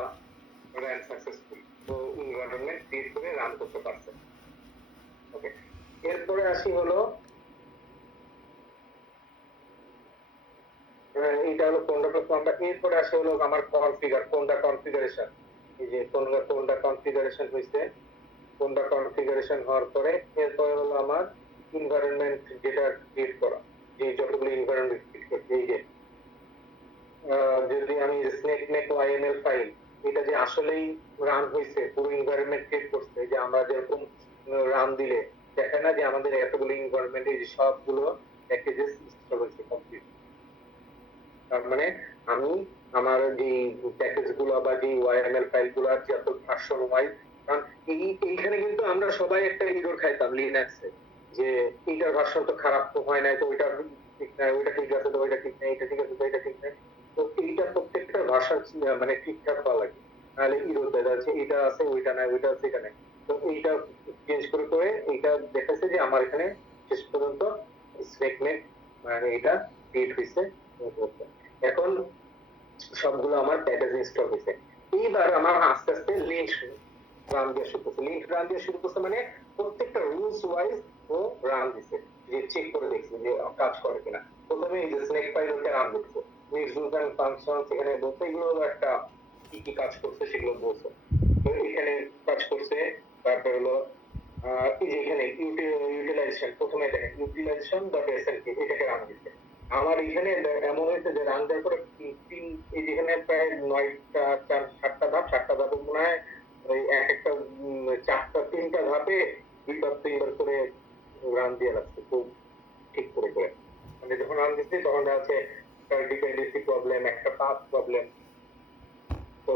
রান সাকসেসফুল তো এনভায়রনমেন্ট ক্রিয়েট করে রান করতে পারছে। ওকে, এরপরে আসি হলো এটা হলো কোনটা এরপরে আসে হলো আমার কোনটা কনফিগারেশন। এই যে কোনটা কনফিগারেশন হয়েছে, কোনটা কনফিগারেশন হওয়ার পরে এরপরে হলো আমার এনভায়রনমেন্ট যেটা ক্রিয়েট করা, যে যতগুলো এনভায়রনমেন্ট ক্রিয়েট করছে। এই যে যদি আমি স্নেকনেক YML ফাইল এটা যে আসলেই রান হয়েছে পুরো এনভায়রনমেন্ট ক্রিয়েট করছে, যে আমরা যেরকম রান দিলে দেখে না যে আমাদের এতগুলো এনভায়রনমেন্ট এই যে সবগুলো প্যাকেজেস ইনস্টল হয়েছে কমপ্লিট। তার মানে আমি আমার যে প্যাকেজ গুলো বা যে YML ফাইল গুলো যত ভার্সন ওয়াইজ, কারণ এইখানে কিন্তু আমরা সবাই একটা ইরর খাইতাম লিনাক্সে যে এইটার ভার্সন তো খারাপ তো হয় নাই, তো ওইটা ঠিক নাই, ওইটা ঠিক আছে তো ওইটা ঠিক নাই, এটা ঠিক আছে তো এটা ঠিক নাই। তো এইটা প্রত্যেকটা ভার্সন মানে ঠিকঠাক হওয়া লাগে, নাহলে ইরর দেখা যাচ্ছে এটা আছে ওইটা নাই, ওইটা আছে এটা নাই। তো এইটা চেঞ্জ করে করে এইটা দেখাচ্ছে যে আমার এখানে শেষ পর্যন্ত স্নেকনেট মানে এটা ক্রিয়েট হয়েছে। এখন সবগুলো আমার প্যাকেজ ইনস্টল হয়েছে। এইবার আমার আস্তে আস্তে লিঙ্ক রান দিয়ে শুরু করছে। লিঙ্ক রান দিয়ে শুরু করছে মানে প্রত্যেকটা রুলস ওয়াইজ ও রান দিছে, যে চেক করে দেখছে যে কাজ করে কিনা। প্রথমে এই যে স্নেক ফাইলকে রান দিচ্ছে, রুলস এন্ড ফাংশনস এখানে বলতে এগুলো একটা কি কি কাজ করছে সেগুলো বলছে। তো এখানে কাজ করছে। তারপর হলো এই যে এখানে ইউটিলাইজেশন, প্রথমে দেখেন ইউটিলাইজেশন ডট এসএনপি এটাকে রান দিচ্ছে। আমার এখানে এমন হয়েছে যে রান দেওয়ার পরে এই যেখানে প্রায় 9টা 7টা ধাপে মনে হয় ওই এক একটা 3টা ধাপে 2-3বার করে রান দিয়ে লাগছে খুব ঠিক করে করে। মানে যখন রান দিচ্ছি তখন আছে ডিপেন্ডেন্সি প্রবলেম, একটা পাথ প্রবলেম। তো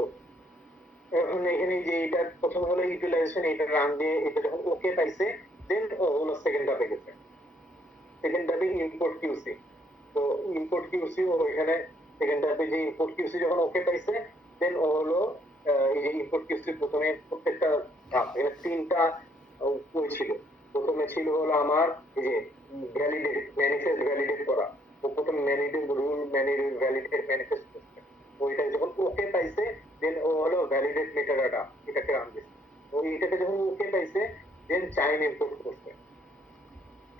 এখন এখানে যে এটা প্রথম হলো ইউটিলাইজেশন, এটা রান দিয়ে এটা যখন ওকে পাইছে দেন ও হলো সেকেন্ড ধাপে গেছে। সেকেন্ড ধাপে ইম্পোর্ট কিউসি। তো ইম্পোর্ট কিউসি ও এখানে সেকেন্ড ধাপে যে ইম্পোর্ট কিউসি যখন ওকে পাইছে দেন ও হলো এই যে ইম্পোর্ট কিউসি প্রথমে প্রত্যেকটা ধাপ এখানে 3টা ওই ছিল। প্রথমে ছিল হলো আমার এই যে ভ্যালিডেট ম্যানিফেস্ট ভ্যালিডেট করা। তো প্রথম ম্যানিফেস্ট রুল ভ্যালিডেট ম্যানিফেস্ট করছে, ওইটা যখন ওকে পাইছে দেন ও হলো ভ্যালিডেট মেটাডাটা এটাকে রান দিছে। তো এটাকে যখন ওকে পাইছে দেন চাইম ইম্পোর্ট করছে।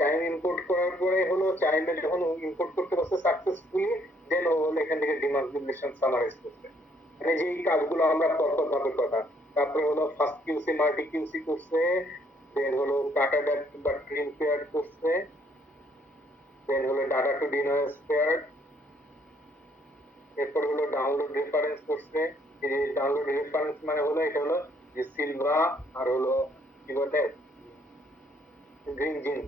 চাইম ইম্পোর্ট করার পরে হলো চাইমে যখন ইম্পোর্ট করতে পারছে সাকসেসফুলি দেন ও হলো এখান থেকে ডিমার্কেশন সামারাইজ করছে। মানে যে এই কাজগুলো আমরা পরপর ধাপে কথা। তারপরে হলো ফার্স্ট কিউসি মাল্টি কিউসি করছে, দেন হলো ডাটা বা ট্রিম পেয়ার করছে, দেন হলো ডাটা টু ডিএনএস পেয়ার, এরপর হলো ডাউনলোড রেফারেন্স করছে। এই যে ডাউনলোড রেফারেন্স মানে হলো এটা হলো যে সিলভা আর হলো কি বলে গ্রিন জিন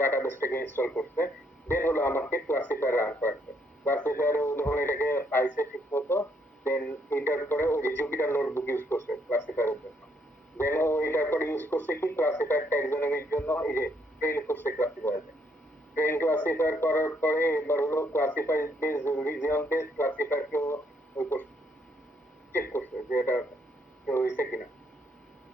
ডাটাবেসটাকে ইনস্টল করতে। দেন হলো আমাকে ক্লাসিফায়ার রান করতে। ক্লাসিফায়ারে যখন এটাকে পাইছে ঠিক মতো দেন এটার পরে ওই যে জুপিটার নোটবুক ইউজ করছে ক্লাসিফায়ারের জন্য। দেন ও এটার পরে ইউজ করছে কি ক্লাসিফায়ার ট্যাক্সোনমির জন্য এই যে ট্রেন করছে ক্লাসিফায়ারে। ট্রেন ক্লাসিফায়ার করার পরে এবার হলো ক্লাসিফাই বেস রিজিয়ন বেস ক্লাসিফায়ারকে ওই চেক করছে যে এটা হয়েছে কিনা।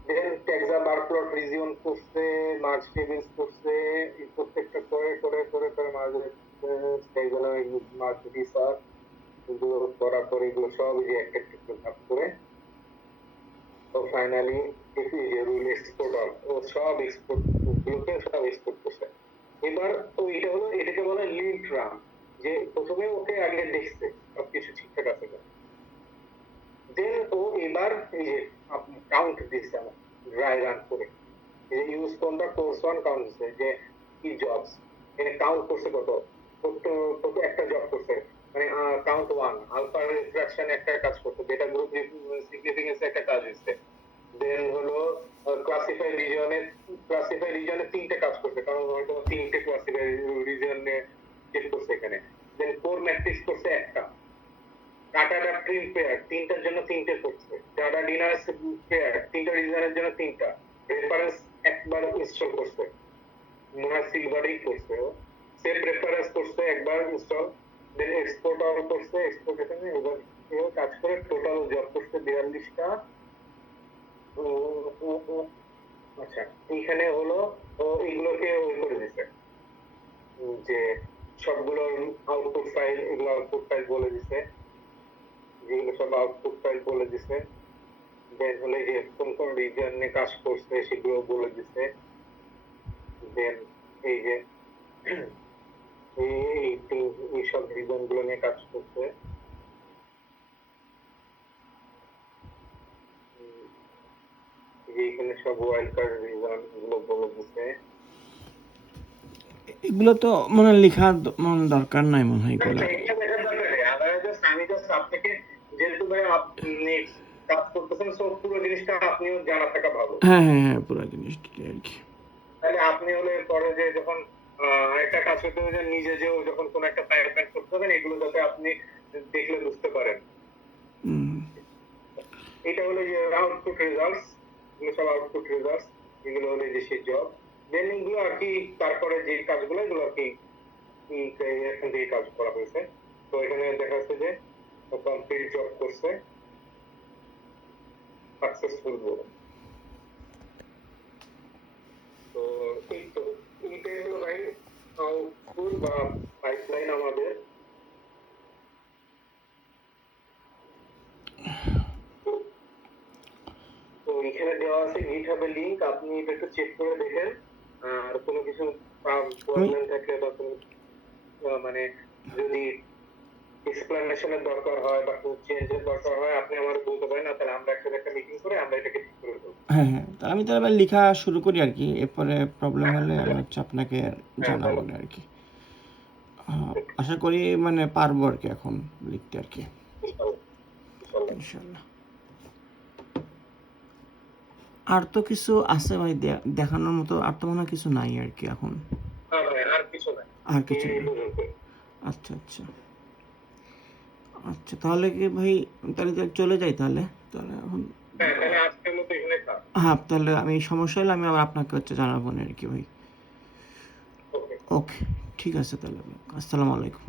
দেন ট্যাক্সা বার প্লট রিজিয়ন করছে, মার্জ টেবিলস করছে, এই প্রত্যেকটা করে করে করে করে মার্জ রিসার্চ এগুলো করার পরে এগুলো সব এই যে একটা একটা ভাগ করে তো ফাইনালি এই যে রুল এক্সপোর্ট ও সব এক্সপোর্ট গুলোকে সব এক্সপোর্ট করছে। এবার তো এটা হলো এটাকে বলা হয় লিঙ্ক রান, যে প্রথমে ওকে আগে দেখছে সবকিছু ঠিকঠাক আছে কিনা। দেন ও এবার এই যে কাউন্ট দিচ্ছে আমার ড্রাই রান করে, এই যে ইউজ কোনটা কোর্স 1 কাউন্ট দিচ্ছে যে কি জবস, এখানে কাউন্ট করছে কত, কত একটা জব করছে, মানে কাউন্ট 1 আলফা রিফ্রাকশন একটা কাজ করছে, বেটা গ্রুপ সিগনিফিকেন্স একটা কাজ হচ্ছে, দেন হলো ক্লাসিফাই রিজনে তিনটে কাজ করছে, কারণ হয়তো তিনটে ক্লাসিফাই রিজনে চেক করছে এখানে, দেন কোর ম্যাট্রিক্স করছে একটা, কাটাটা প্রিন্ট পেয়ার তিনটার জন্য তিনটে করছে, ডাটা ডিনার পেয়ার তিনটা রিজনের জন্য তিনটা, রেফারেন্স একবার ইনস্টল করছে, মনে হয় সিলভারই করছে, সেভ রেফারেন্স করছে একবার ইনস্টল, দেন এক্সপোর্ট আউট করছে, এক্সপোর্ট এখানে এবার কাজ করে টোটাল জব করছে 42টা। আচ্ছা এইখানে হলো ও এগুলোকে ওই করে দিছে যে সবগুলো আউটপুট ফাইল, এগুলো আউটপুট ফাইল বলে দিছে, যেগুলো সব আউটপুট ফাইল বলে দিছে, দেন হলে যে কোন কোন রিজনে কাজ করছে সেগুলো বলে দিছে, দেন এই যে এই সব রিজন গুলো নিয়ে কাজ করছে, এখানে সব ওয়াইল্ড কার্ড রিজন গুলো বলে দিছে। এগুলো তো মানে লেখার দরকার নাই মনে হয় এগুলো। আমি জাস্ট আপনাকে যেহেতু ভাই আপনি কাজ করতেছেন সো পুরো জিনিসটা আপনিও জানা থাকা ভালো। হ্যাঁ হ্যাঁ হ্যাঁ পুরো জিনিসটা আর কি। তাহলে আপনি হলে পরে যে যখন একটা কাজ করতে হবে যে নিজে যেও যখন কোনো একটা পাইপলাইন করতে হবেন এগুলো যাতে আপনি দেখলে বুঝতে পারেন। এটা হলো যে আউটপুট রেজাল্টস, এগুলো সব আউটপুট রেজাল্টস, এগুলো হলো যে সেই জব, দেন এগুলো আর কি তারপরে যে কাজগুলো এগুলো আর কি এখান থেকে কাজ করা হয়েছে। তো এখানে দেখা যাচ্ছে যে কমপ্লিট জব করছে সাকসেসফুল বলে। তো এই তো এইটাই হলো ভাই আউটপুট বা পাইপলাইন আমাদের। তো এখানে দেওয়া আছে গিটহাবের লিংক, আপনি এটা একটু চেক করে দেখেন, আর কোনো কিছু প্রবলেম থাকলে বা কোনো মানে যদি এক্সপ্লেনেশনের দরকার হয় বা কোনো চেঞ্জের দরকার হয় আপনি আমার বলতে পারেন, না তাহলে আমরা একসাথে একটা মিটিং করে আমরা এটাকে ঠিক করে দেবো। হ্যাঁ হ্যাঁ আমি তাহলে এবার লেখা শুরু করি আর কি, এরপরে প্রবলেম হলে আমি হচ্ছে আপনাকে জানাবো আর কি। আশা করি মানে পারবো আর কি এখন লিখতে আর কি ইনশাল্লাহ। আর তো কিছু আছে ভাই দেখানোর মতো, আর তো মনে হয় কিছু নাই আর কি এখন। আর কিছু নাই, আর কিছু নেই। আচ্ছা আচ্ছা আচ্ছা তাহলে কি ভাই তাহলে চলে যাই তাহলে এখন। হ্যাঁ তাহলে আমি সমস্যা হলে আমি আবার আপনাকে হচ্ছে জানাবো না আর কি ভাই। ওকে ঠিক আছে তাহলে, আসসালামু আলাইকুম।